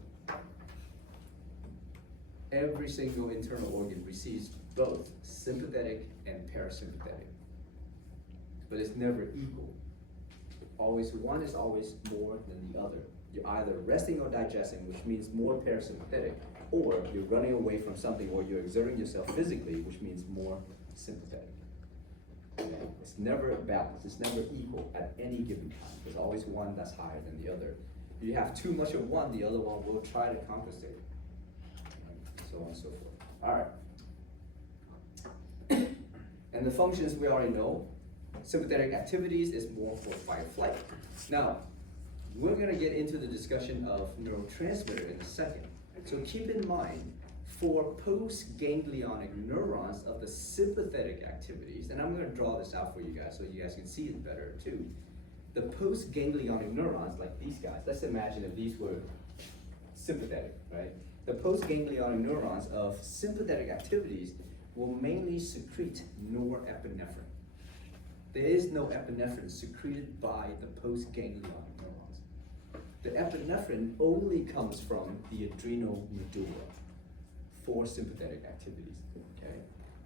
Every single internal organ receives both sympathetic and parasympathetic, but it's never equal. Always, one is always more than the other. You're either resting or digesting, which means more parasympathetic, or you're running away from something, or you're exerting yourself physically, which means more sympathetic. Okay? It's never balanced, it's never equal at any given time. There's always one that's higher than the other. If you have too much of one, the other one will try to compensate. So on and so forth. All right. And the functions we already know. Sympathetic activities is more for fight flight. Now, we're gonna get into the discussion of neurotransmitter in a second. So keep in mind, for postganglionic neurons of the sympathetic activities, and I'm gonna draw this out for you guys so you guys can see it better too. The postganglionic neurons, like these guys, let's imagine if these were sympathetic, right? The postganglionic neurons of sympathetic activities will mainly secrete norepinephrine. There is no epinephrine secreted by the postganglionic neurons. The epinephrine only comes from the adrenal medulla for sympathetic activities, okay?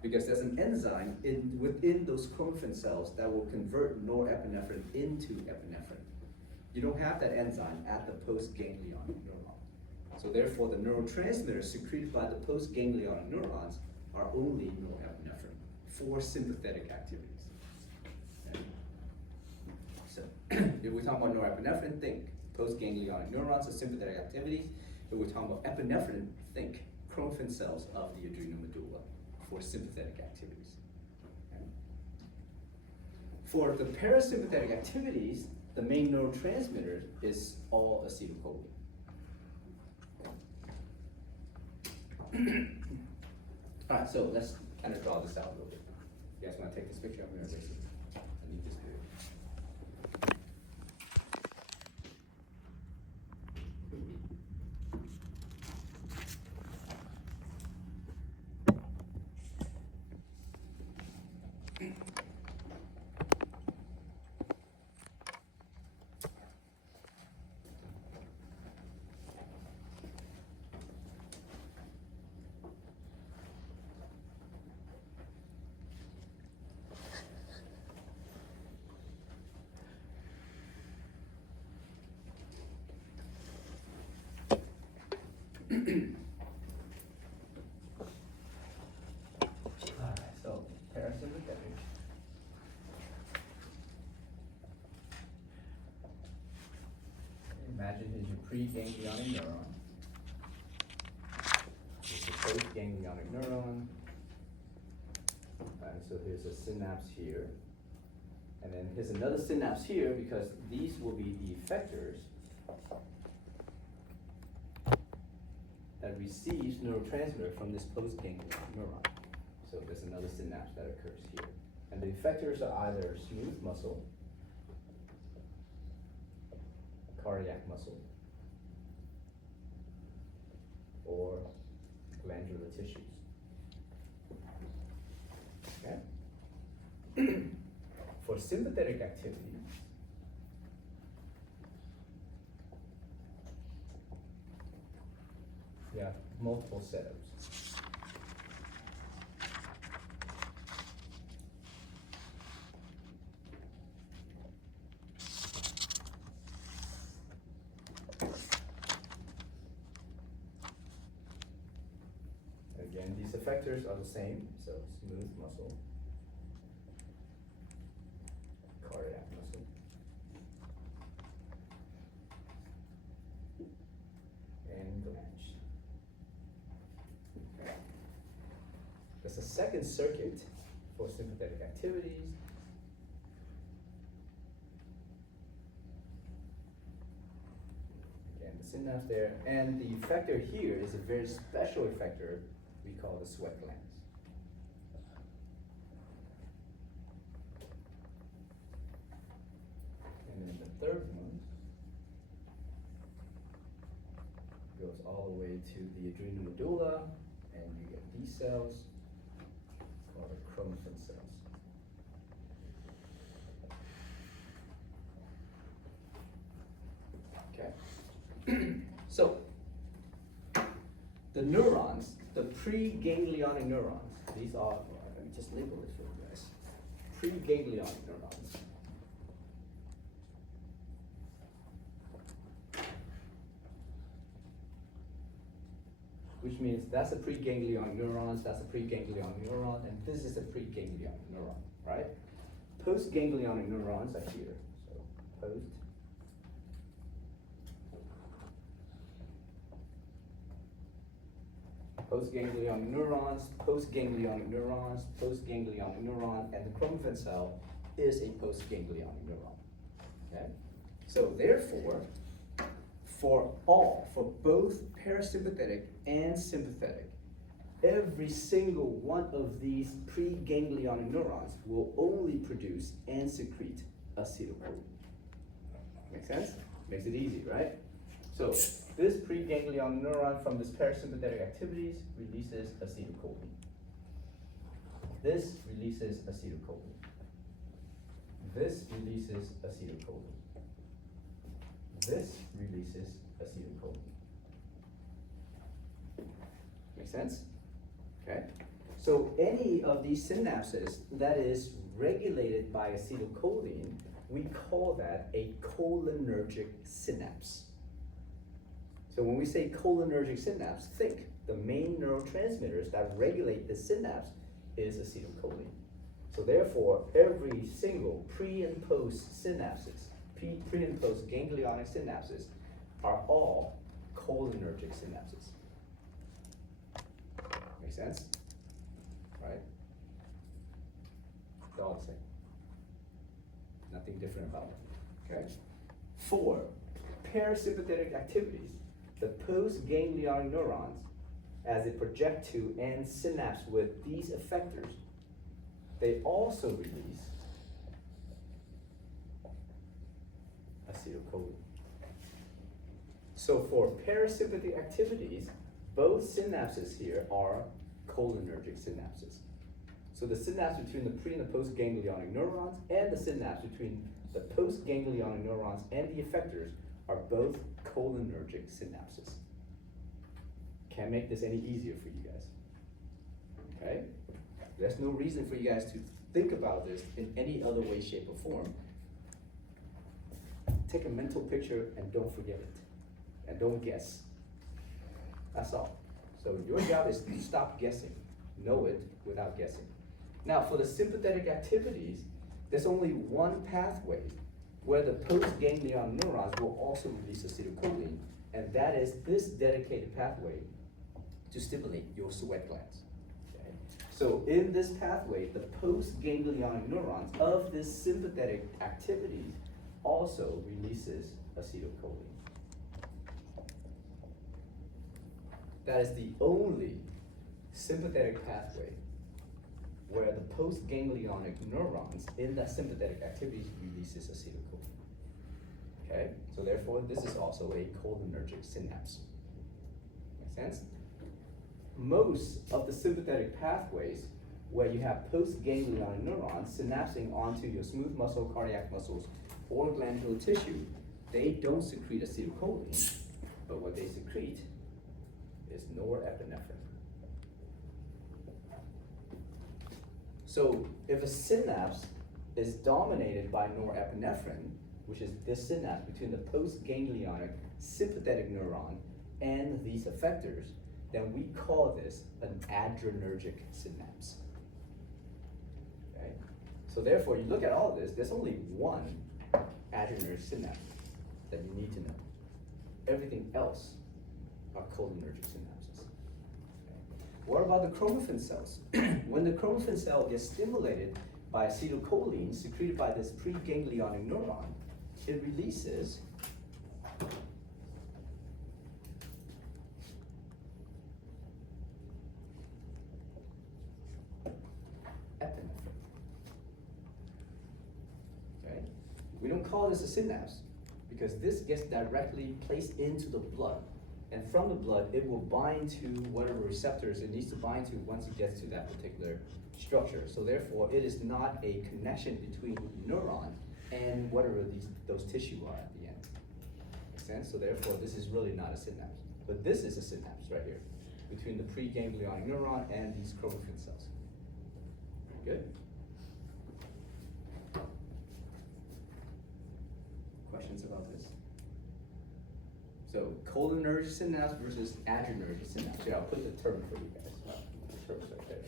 Because there's an enzyme within those chromaffin cells that will convert norepinephrine into epinephrine. You don't have that enzyme at the postganglionic neuron. So therefore, the neurotransmitters secreted by the postganglionic neurons are only norepinephrine for sympathetic activities. Okay? So if we're talking about norepinephrine, think postganglionic neurons of sympathetic activities. If we're talking about epinephrine, think chromaffin cells of the adrenal medulla for sympathetic activities. Okay? For the parasympathetic activities, the main neurotransmitter is all acetylcholine. All right, so let's kind of draw this out a little bit. You guys want to take this picture? I'm going to erase it. I need this here. Alright, so parasympathetic. Imagine here's your preganglionic neuron. Here's the postganglionic neuron. And so here's a synapse here. And then here's another synapse here because these will be the effectors that receives neurotransmitter from this postganglionic neuron. So there's another synapse that occurs here. And the effectors are either smooth muscle, cardiac muscle, or glandular tissues. Okay? For sympathetic activity, you have multiple setups. Again, these effectors are the same, so smooth muscle, cardiac muscle, and glands. Okay. There's a second circuit for sympathetic activities. Again, the synapse there, and the effector here is a very special effector we call the sweat glands. And then the third one goes all the way to the adrenal medulla, and you get these cells called the chromaffin cells. Okay. So the neurons, the preganglionic neurons, these are, let me just label it for you guys. Preganglionic neurons. which means that's a preganglionic neurons, that's a preganglionic neuron, and this is a preganglionic neuron, right? Postganglionic neurons are here, so post. Postganglionic neurons, postganglionic neurons, postganglionic neuron, and the chromatin cell is a postganglionic neuron, okay? So therefore, for both parasympathetic and sympathetic, every single one of these preganglionic neurons will only produce and secrete acetylcholine. Make sense? Makes it easy, right? So this preganglionic neuron from this parasympathetic activities releases acetylcholine. This releases acetylcholine. This releases acetylcholine. This releases acetylcholine. Make sense? Okay? So any of these synapses that is regulated by acetylcholine, we call that a cholinergic synapse. So when we say cholinergic synapse, think the main neurotransmitters that regulate the synapse is acetylcholine. So therefore, every single pre and post synapses, pre and post ganglionic synapses are all cholinergic synapses. Make sense? Right? They're all the same. Nothing different about it. Okay? For parasympathetic activities, the postganglionic neurons, as they project to and synapse with these effectors, they also release acetylcholine. So for parasympathetic activities, both synapses here are cholinergic synapses. So the synapse between the pre and the postganglionic neurons and the synapse between the postganglionic neurons and the effectors are both cholinergic synapses. Can't make this any easier for you guys. Okay? There's no reason for you guys to think about this in any other way, shape, or form. Take a mental picture and don't forget it. And don't guess. That's all. So your job is to stop guessing. Know it without guessing. Now for the sympathetic activities, there's only one pathway where the postganglion neurons will also release acetylcholine, and that is this dedicated pathway to stimulate your sweat glands. Okay? So in this pathway, the postganglionic neurons of this sympathetic activity also releases acetylcholine. That is the only sympathetic pathway where the postganglionic neurons in that sympathetic activity releases acetylcholine. Okay, so therefore this is also a cholinergic synapse. Make sense? Most of the sympathetic pathways where you have postganglionic neurons synapsing onto your smooth muscle, cardiac muscles, or glandular tissue, they don't secrete acetylcholine, but what they secrete is norepinephrine. So if a synapse is dominated by norepinephrine, which is this synapse between the postganglionic sympathetic neuron and these effectors, then we call this an adrenergic synapse. Okay? So therefore, you look at all of this, there's only one adrenergic synapse that you need to know. Everything else are cholinergic synapses. Okay. What about the chromatin cells? When the chromatin cell gets stimulated by acetylcholine secreted by this preganglionic neuron, it releases epinephrine. Okay? We don't call this a synapse because this gets directly placed into the blood. And from the blood, it will bind to whatever receptors it needs to bind to once it gets to that particular structure. So therefore, it is not a connection between neuron and whatever those tissue are at the end. Make sense? So therefore, this is really not a synapse. But this is a synapse right here between the preganglionic neuron and these chromatin cells. Good? Questions about this? So cholinergic synapse versus adrenergic synapse. Here, I'll put the term for you guys. The terms right there.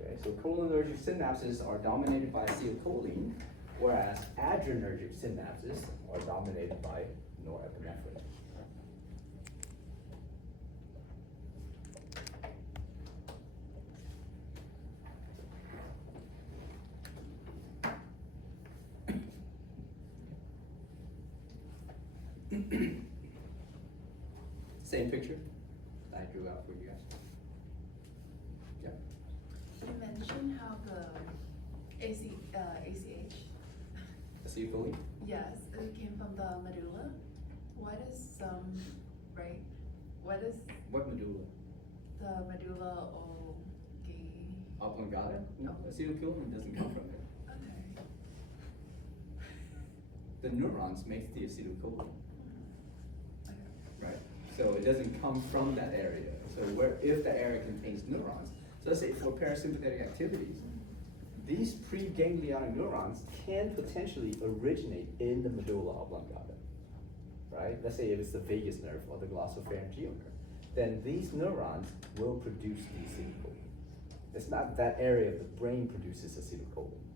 Okay, so cholinergic synapses are dominated by acetylcholine, whereas adrenergic synapses are dominated by norepinephrine. Same picture that I drew out for you guys. Yeah. You mentioned how the ACH, Acetylcholine? yes, it came from the medulla. What is right? What is What medulla? the medulla Oblongata? No, acetylcholine doesn't come from it. Okay. The neurons make the acetylcholine, Okay. right? So it doesn't come from that area. So if the area contains neurons, so let's say for parasympathetic activities, these preganglionic neurons can potentially originate in the medulla oblongata, right? Let's say if it's the vagus nerve or the glossopharyngeal nerve, then these neurons will produce the acetylcholine. It's not that area of the brain produces acetylcholine,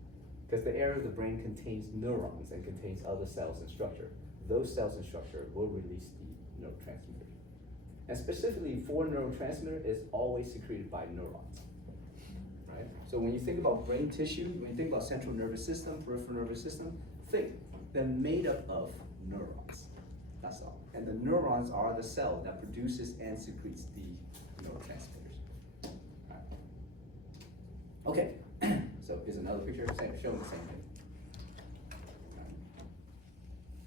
because the area of the brain contains neurons and contains other cells and structure. Those cells and structure will release the neurotransmitter. And specifically for neurotransmitter, it's always secreted by neurons, right? So when you think about brain tissue, when you think about central nervous system, peripheral nervous system, think they're made up of neurons. That's all. And the neurons are the cell that produces and secretes the neurotransmitters. Okay, so here's another picture showing the same thing.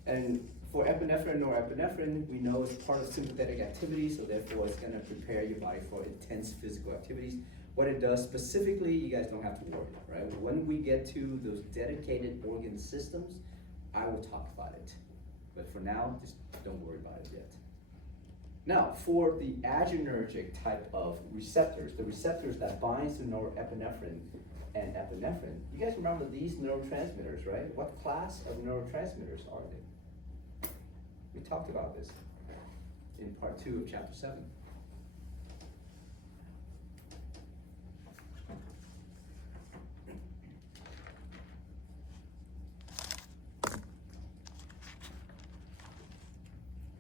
And for epinephrine, norepinephrine, we know it's part of sympathetic activity, so therefore it's gonna prepare your body for intense physical activities. What it does specifically, you guys don't have to worry, right? When we get to those dedicated organ systems, I will talk about it. But for now, just don't worry about it yet. Now, for the adrenergic type of receptors, the receptors that binds to norepinephrine and epinephrine, you guys remember these neurotransmitters, right? What class of neurotransmitters are they? We talked about this in part 2 of chapter 7.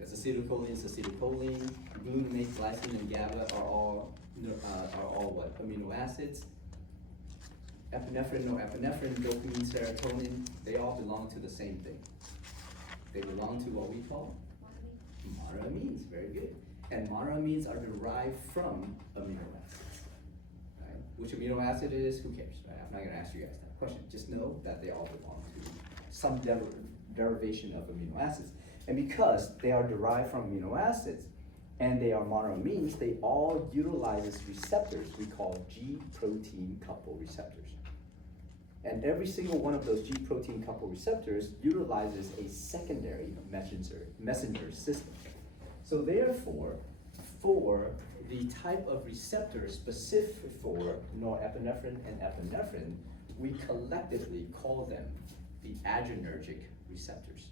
Acetylcholine is acetylcholine, glutamate, glycine, and GABA are all what? Amino acids. Epinephrine, norepinephrine, dopamine, serotonin, they all belong to the same thing. They belong to what we call monoamines. Very good. And monoamines are derived from amino acids. Right? Which amino acid it is, who cares? Right? I'm not going to ask you guys that question. Just know that they all belong to some derivation of amino acids. And because they are derived from amino acids and they are monoamines, they all utilize receptors we call G protein couple receptors. And every single one of those G protein couple receptors utilizes a secondary messenger system. So therefore, for the type of receptor specific for norepinephrine and epinephrine, we collectively call them the adrenergic receptors.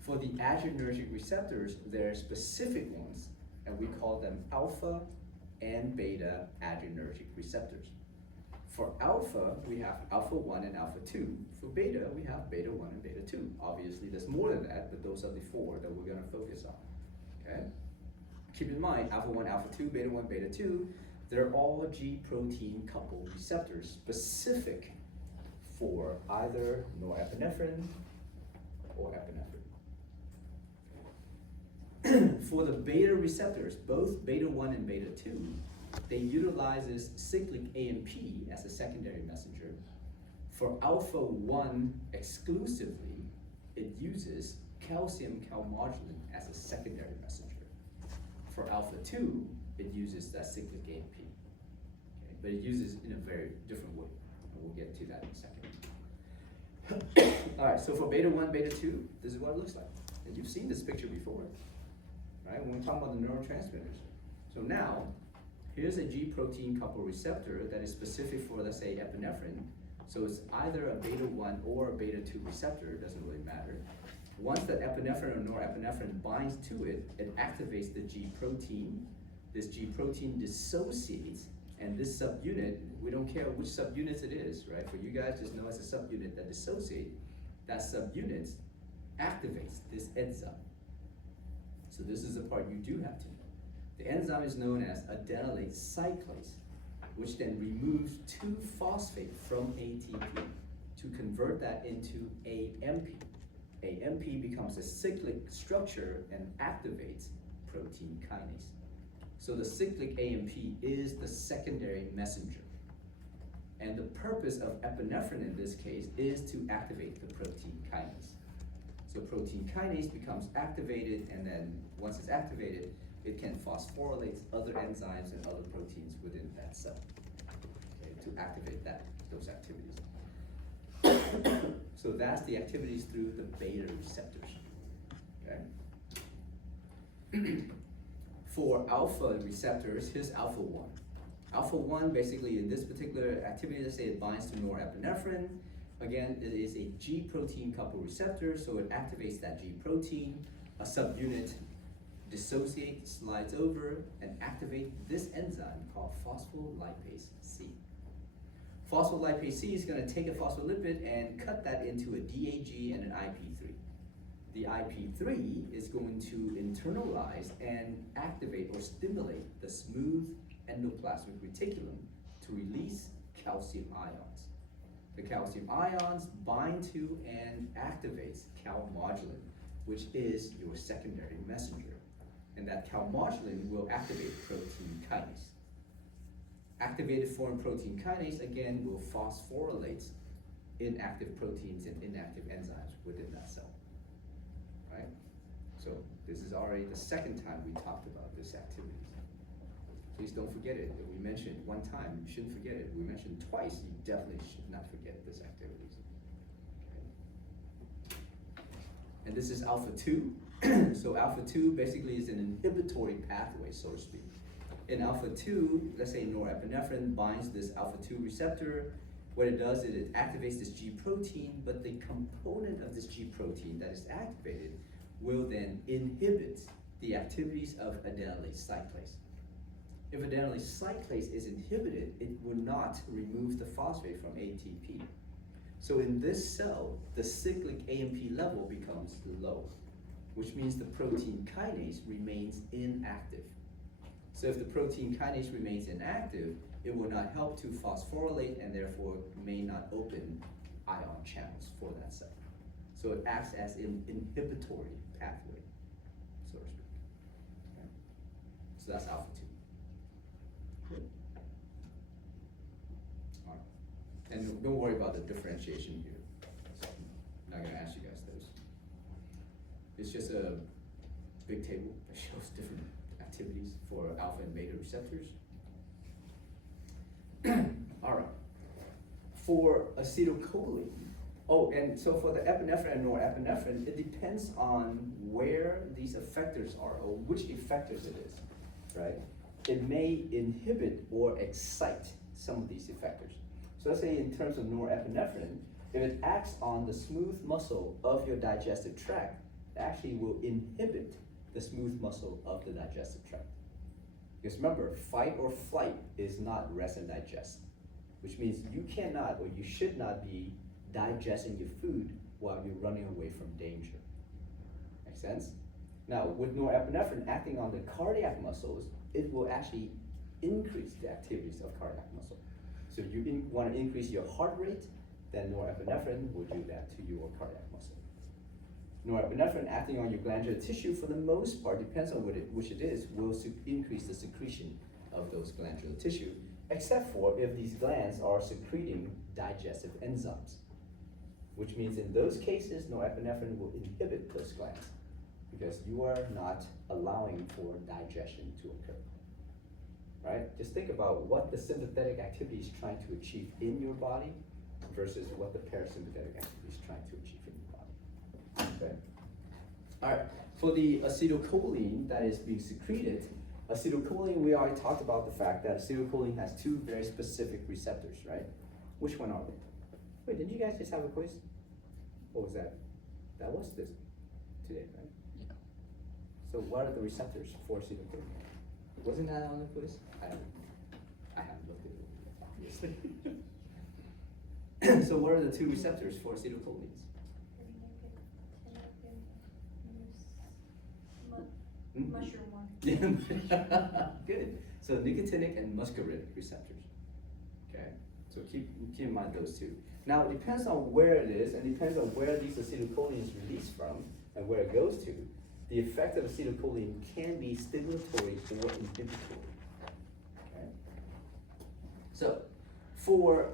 For the adrenergic receptors, there are specific ones, and we call them alpha and beta adrenergic receptors. For alpha, we have alpha 1 and alpha 2. For beta, we have beta 1 and beta 2. Obviously, there's more than that, but those are the 4 that we're going to focus on. Okay? Keep in mind, alpha 1, alpha 2, beta 1, beta 2, they're all G protein couple receptors specific for either norepinephrine or epinephrine. For the beta receptors, both beta 1 and beta 2, they utilizes cyclic AMP as a secondary messenger. For alpha 1 exclusively, it uses calcium calmodulin as a secondary messenger. For alpha 2, it uses that cyclic AMP. Okay? But it uses in a very different way, and we'll get to that in a second. All right, so for beta 1, beta 2, this is what it looks like. And you've seen this picture before, right? When we talk about the neurotransmitters. So now, here's a G protein coupled receptor that is specific for, let's say, epinephrine. So it's either a beta 1 or a beta 2 receptor, it doesn't really matter. Once that epinephrine or norepinephrine binds to it, it activates the G protein. This G protein dissociates, and this subunit, we don't care which subunits it is, right? For you guys, just know it's a subunit that dissociates. That subunit activates this enzyme. So this is the part you do have to know. The enzyme is known as adenylate cyclase, which then removes 2-phosphate from ATP to convert that into AMP. AMP becomes a cyclic structure and activates protein kinase. So the cyclic AMP is the secondary messenger. And the purpose of epinephrine in this case is to activate the protein kinase. So protein kinase becomes activated, and then once it's activated, it can phosphorylate other enzymes and other proteins within that cell, okay, to activate those activities. So that's the activities through the beta receptors, okay? For alpha receptors, here's alpha 1. Alpha 1, basically in this particular activity, let's say it binds to norepinephrine. Again, it is a G protein coupled receptor, so it activates that G protein. A subunit dissociates, slides over, and activate this enzyme called phospholipase C. Phospholipase C is going to take a phospholipid and cut that into a DAG and an IP3. The IP3 is going to internalize and activate or stimulate the smooth endoplasmic reticulum to release calcium ions. The calcium ions bind to and activates calmodulin, which is your secondary messenger. And that calmodulin will activate protein kinase. Activated foreign protein kinase, again, will phosphorylate inactive proteins and inactive enzymes within that cell, right? So this is already the second time we talked about this activity. Please don't forget it. If we mentioned it one time, you shouldn't forget it. If we mentioned it twice, you definitely should not forget this activities. Okay. And this is alpha 2. So alpha 2 basically is an inhibitory pathway, so to speak. In alpha 2, let's say norepinephrine binds this alpha 2 receptor. What it does is it activates this G protein, but the component of this G protein that is activated will then inhibit the activities of adenylate cyclase. If adenylate cyclase is inhibited, it will not remove the phosphate from ATP. So in this cell, the cyclic AMP level becomes low, which means the protein kinase remains inactive. So if the protein kinase remains inactive, it will not help to phosphorylate and therefore may not open ion channels for that cell. So it acts as an inhibitory pathway, so to speak. Okay. So that's alpha 2. Good. All right. And don't worry about the differentiation here. I'm not gonna ask you guys those. It's just a big table that shows different activities for alpha and beta receptors. All right. For acetylcholine, oh, and so for the epinephrine and norepinephrine, it depends on where these effectors are, or which effectors it is, right? It may inhibit or excite some of these effectors. So let's say in terms of norepinephrine, if it acts on the smooth muscle of your digestive tract, it actually will inhibit the smooth muscle of the digestive tract. Because remember, fight or flight is not rest and digest, which means you cannot or you should not be digesting your food while you're running away from danger. Make sense? Now, with norepinephrine acting on the cardiac muscles, it will actually increase the activities of cardiac muscle. So if you want to increase your heart rate, then norepinephrine will do that to your cardiac muscle. Norepinephrine acting on your glandular tissue, for the most part, depends on which it is, will increase the secretion of those glandular tissue, except for if these glands are secreting digestive enzymes, which means in those cases, norepinephrine will inhibit those glands because you are not allowing for digestion to occur, right? Just think about what the sympathetic activity is trying to achieve in your body versus what the parasympathetic activity is trying to achieve in your body. Okay. All right. For the acetylcholine that is being secreted, Acetylcholine, we already talked about the fact that acetylcholine has two very specific receptors, right? Which one are they? Wait, didn't you guys just have a quiz? What was that? That was this today, right? Yeah. So what are the receptors for acetylcholine? Wasn't that on the quiz? I haven't looked at it, obviously. So what are the two receptors for acetylcholines? Hmm? Mushroom one. Yeah. Good. So nicotinic and muscarinic receptors. Okay. So keep in mind those two. Now it depends on where it is, and depends on where these acetylcholine is released from and where it goes to. The effect of acetylcholine can be stimulatory or inhibitory. Okay. So for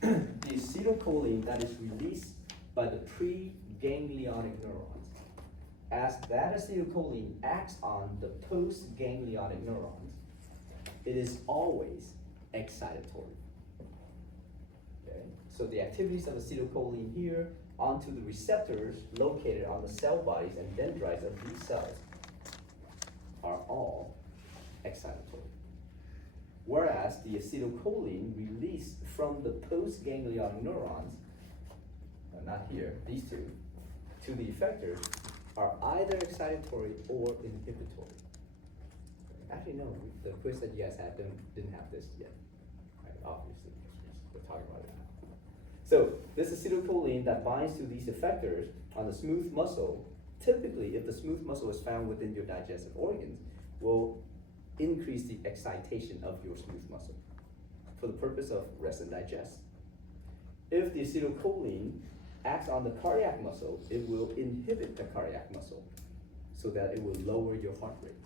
the acetylcholine that is released by the preganglionic neurons, as that acetylcholine acts on the postganglionic neurons, it is always excitatory. Okay? So the activities of acetylcholine here onto the receptors located on the cell bodies and dendrites of these cells are all excitatory. Whereas the acetylcholine released from the postganglionic neurons, not here, these two, to the effectors, are either excitatory or inhibitory. Actually, no, the quiz that you guys had didn't have this yet, right? Obviously, we're talking about it now. So this acetylcholine that binds to these effectors on the smooth muscle, typically if the smooth muscle is found within your digestive organs, will increase the excitation of your smooth muscle for the purpose of rest and digest. If the acetylcholine acts on the cardiac muscle, it will inhibit the cardiac muscle so that it will lower your heart rate.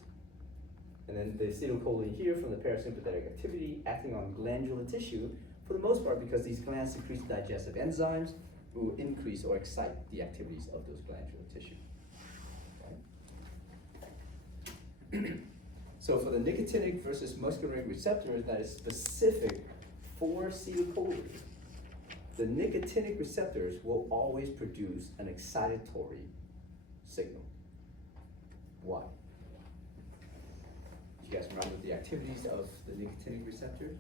And then the acetylcholine here from the parasympathetic activity acting on glandular tissue, for the most part because these glands secrete digestive enzymes, will increase or excite the activities of those glandular tissue. Okay? So for the nicotinic versus muscarinic receptors that is specific for acetylcholine, the nicotinic receptors will always produce an excitatory signal. Why? Do you guys remember the activities of the nicotinic receptor?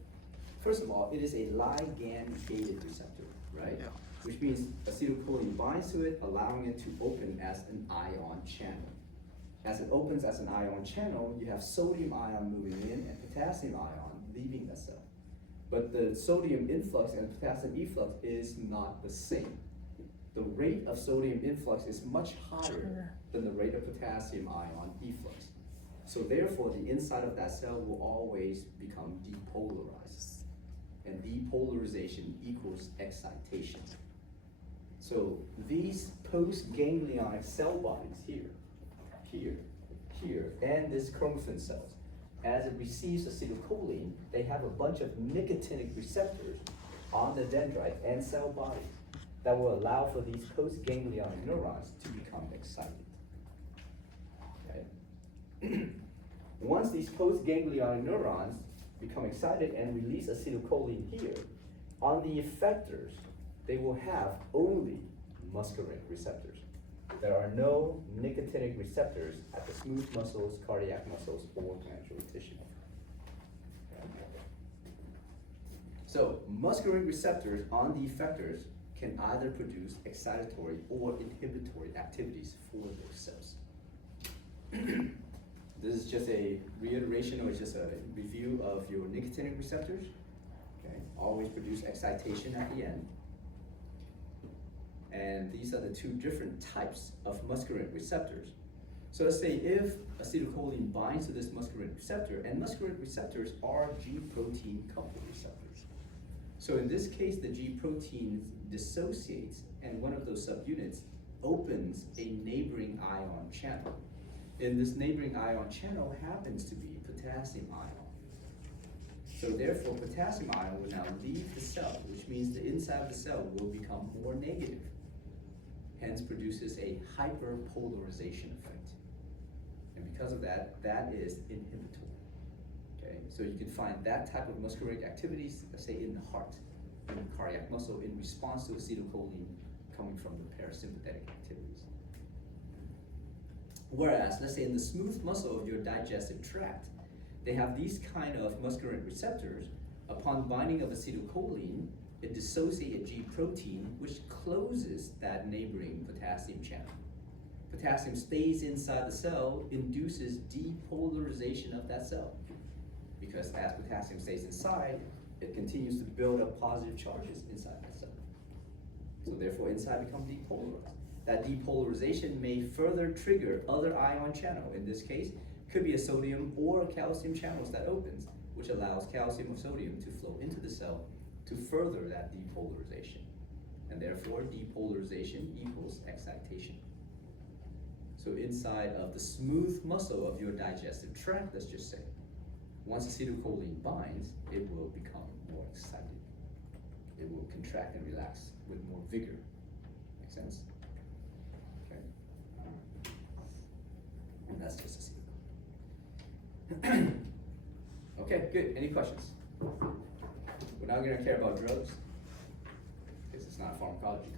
First of all, it is a ligand-gated receptor, right? Yeah. Which means acetylcholine binds to it, allowing it to open as an ion channel. As it opens as an ion channel, you have sodium ion moving in and potassium ion leaving the cell. But the sodium influx and potassium efflux is not the same. The rate of sodium influx is much higher than the rate of potassium ion efflux. So therefore, the inside of that cell will always become depolarized. And depolarization equals excitation. So these postganglionic cell bodies here, and this chromatin cells, as it receives acetylcholine, they have a bunch of nicotinic receptors on the dendrite and cell body that will allow for these postganglionic neurons to become excited. Okay? Once these postganglionic neurons become excited and release acetylcholine here, on the effectors, they will have only muscarinic receptors. There are no nicotinic receptors at the smooth muscles, cardiac muscles, or glandular tissue. So, muscarinic receptors on the effectors can either produce excitatory or inhibitory activities for those cells. This is just a reiteration or just a review of your nicotinic receptors. Okay, always produce excitation at the end. And these are the two different types of muscarinic receptors. So let's say if acetylcholine binds to this muscarinic receptor, and muscarinic receptors are G protein coupled receptors. So in this case, the G protein dissociates, and one of those subunits opens a neighboring ion channel. And this neighboring ion channel happens to be potassium ion. So therefore, potassium ion will now leave the cell, which means the inside of the cell will become more negative. Hence produces a hyperpolarization effect. And because of that, that is inhibitory. Okay, so you can find that type of muscarinic activities, let's say in the heart, in the cardiac muscle, in response to acetylcholine coming from the parasympathetic activities. Whereas, let's say in the smooth muscle of your digestive tract, they have these kind of muscarinic receptors. Upon binding of acetylcholine, it dissociates a G protein which closes that neighboring potassium channel. Potassium stays inside the cell, induces depolarization of that cell. Because as potassium stays inside, it continues to build up positive charges inside that cell. So therefore inside becomes depolarized. That depolarization may further trigger other ion channel. In this case, could be a sodium or a calcium channels that opens, which allows calcium or sodium to flow into the cell to further that depolarization. And therefore depolarization equals excitation. So inside of the smooth muscle of your digestive tract, let's just say, once acetylcholine binds, it will become more excited. It will contract and relax with more vigor. Make sense? Okay. And that's just acetylcholine. Okay, good. Any questions? We're not gonna care about drugs, because it's not a pharmacology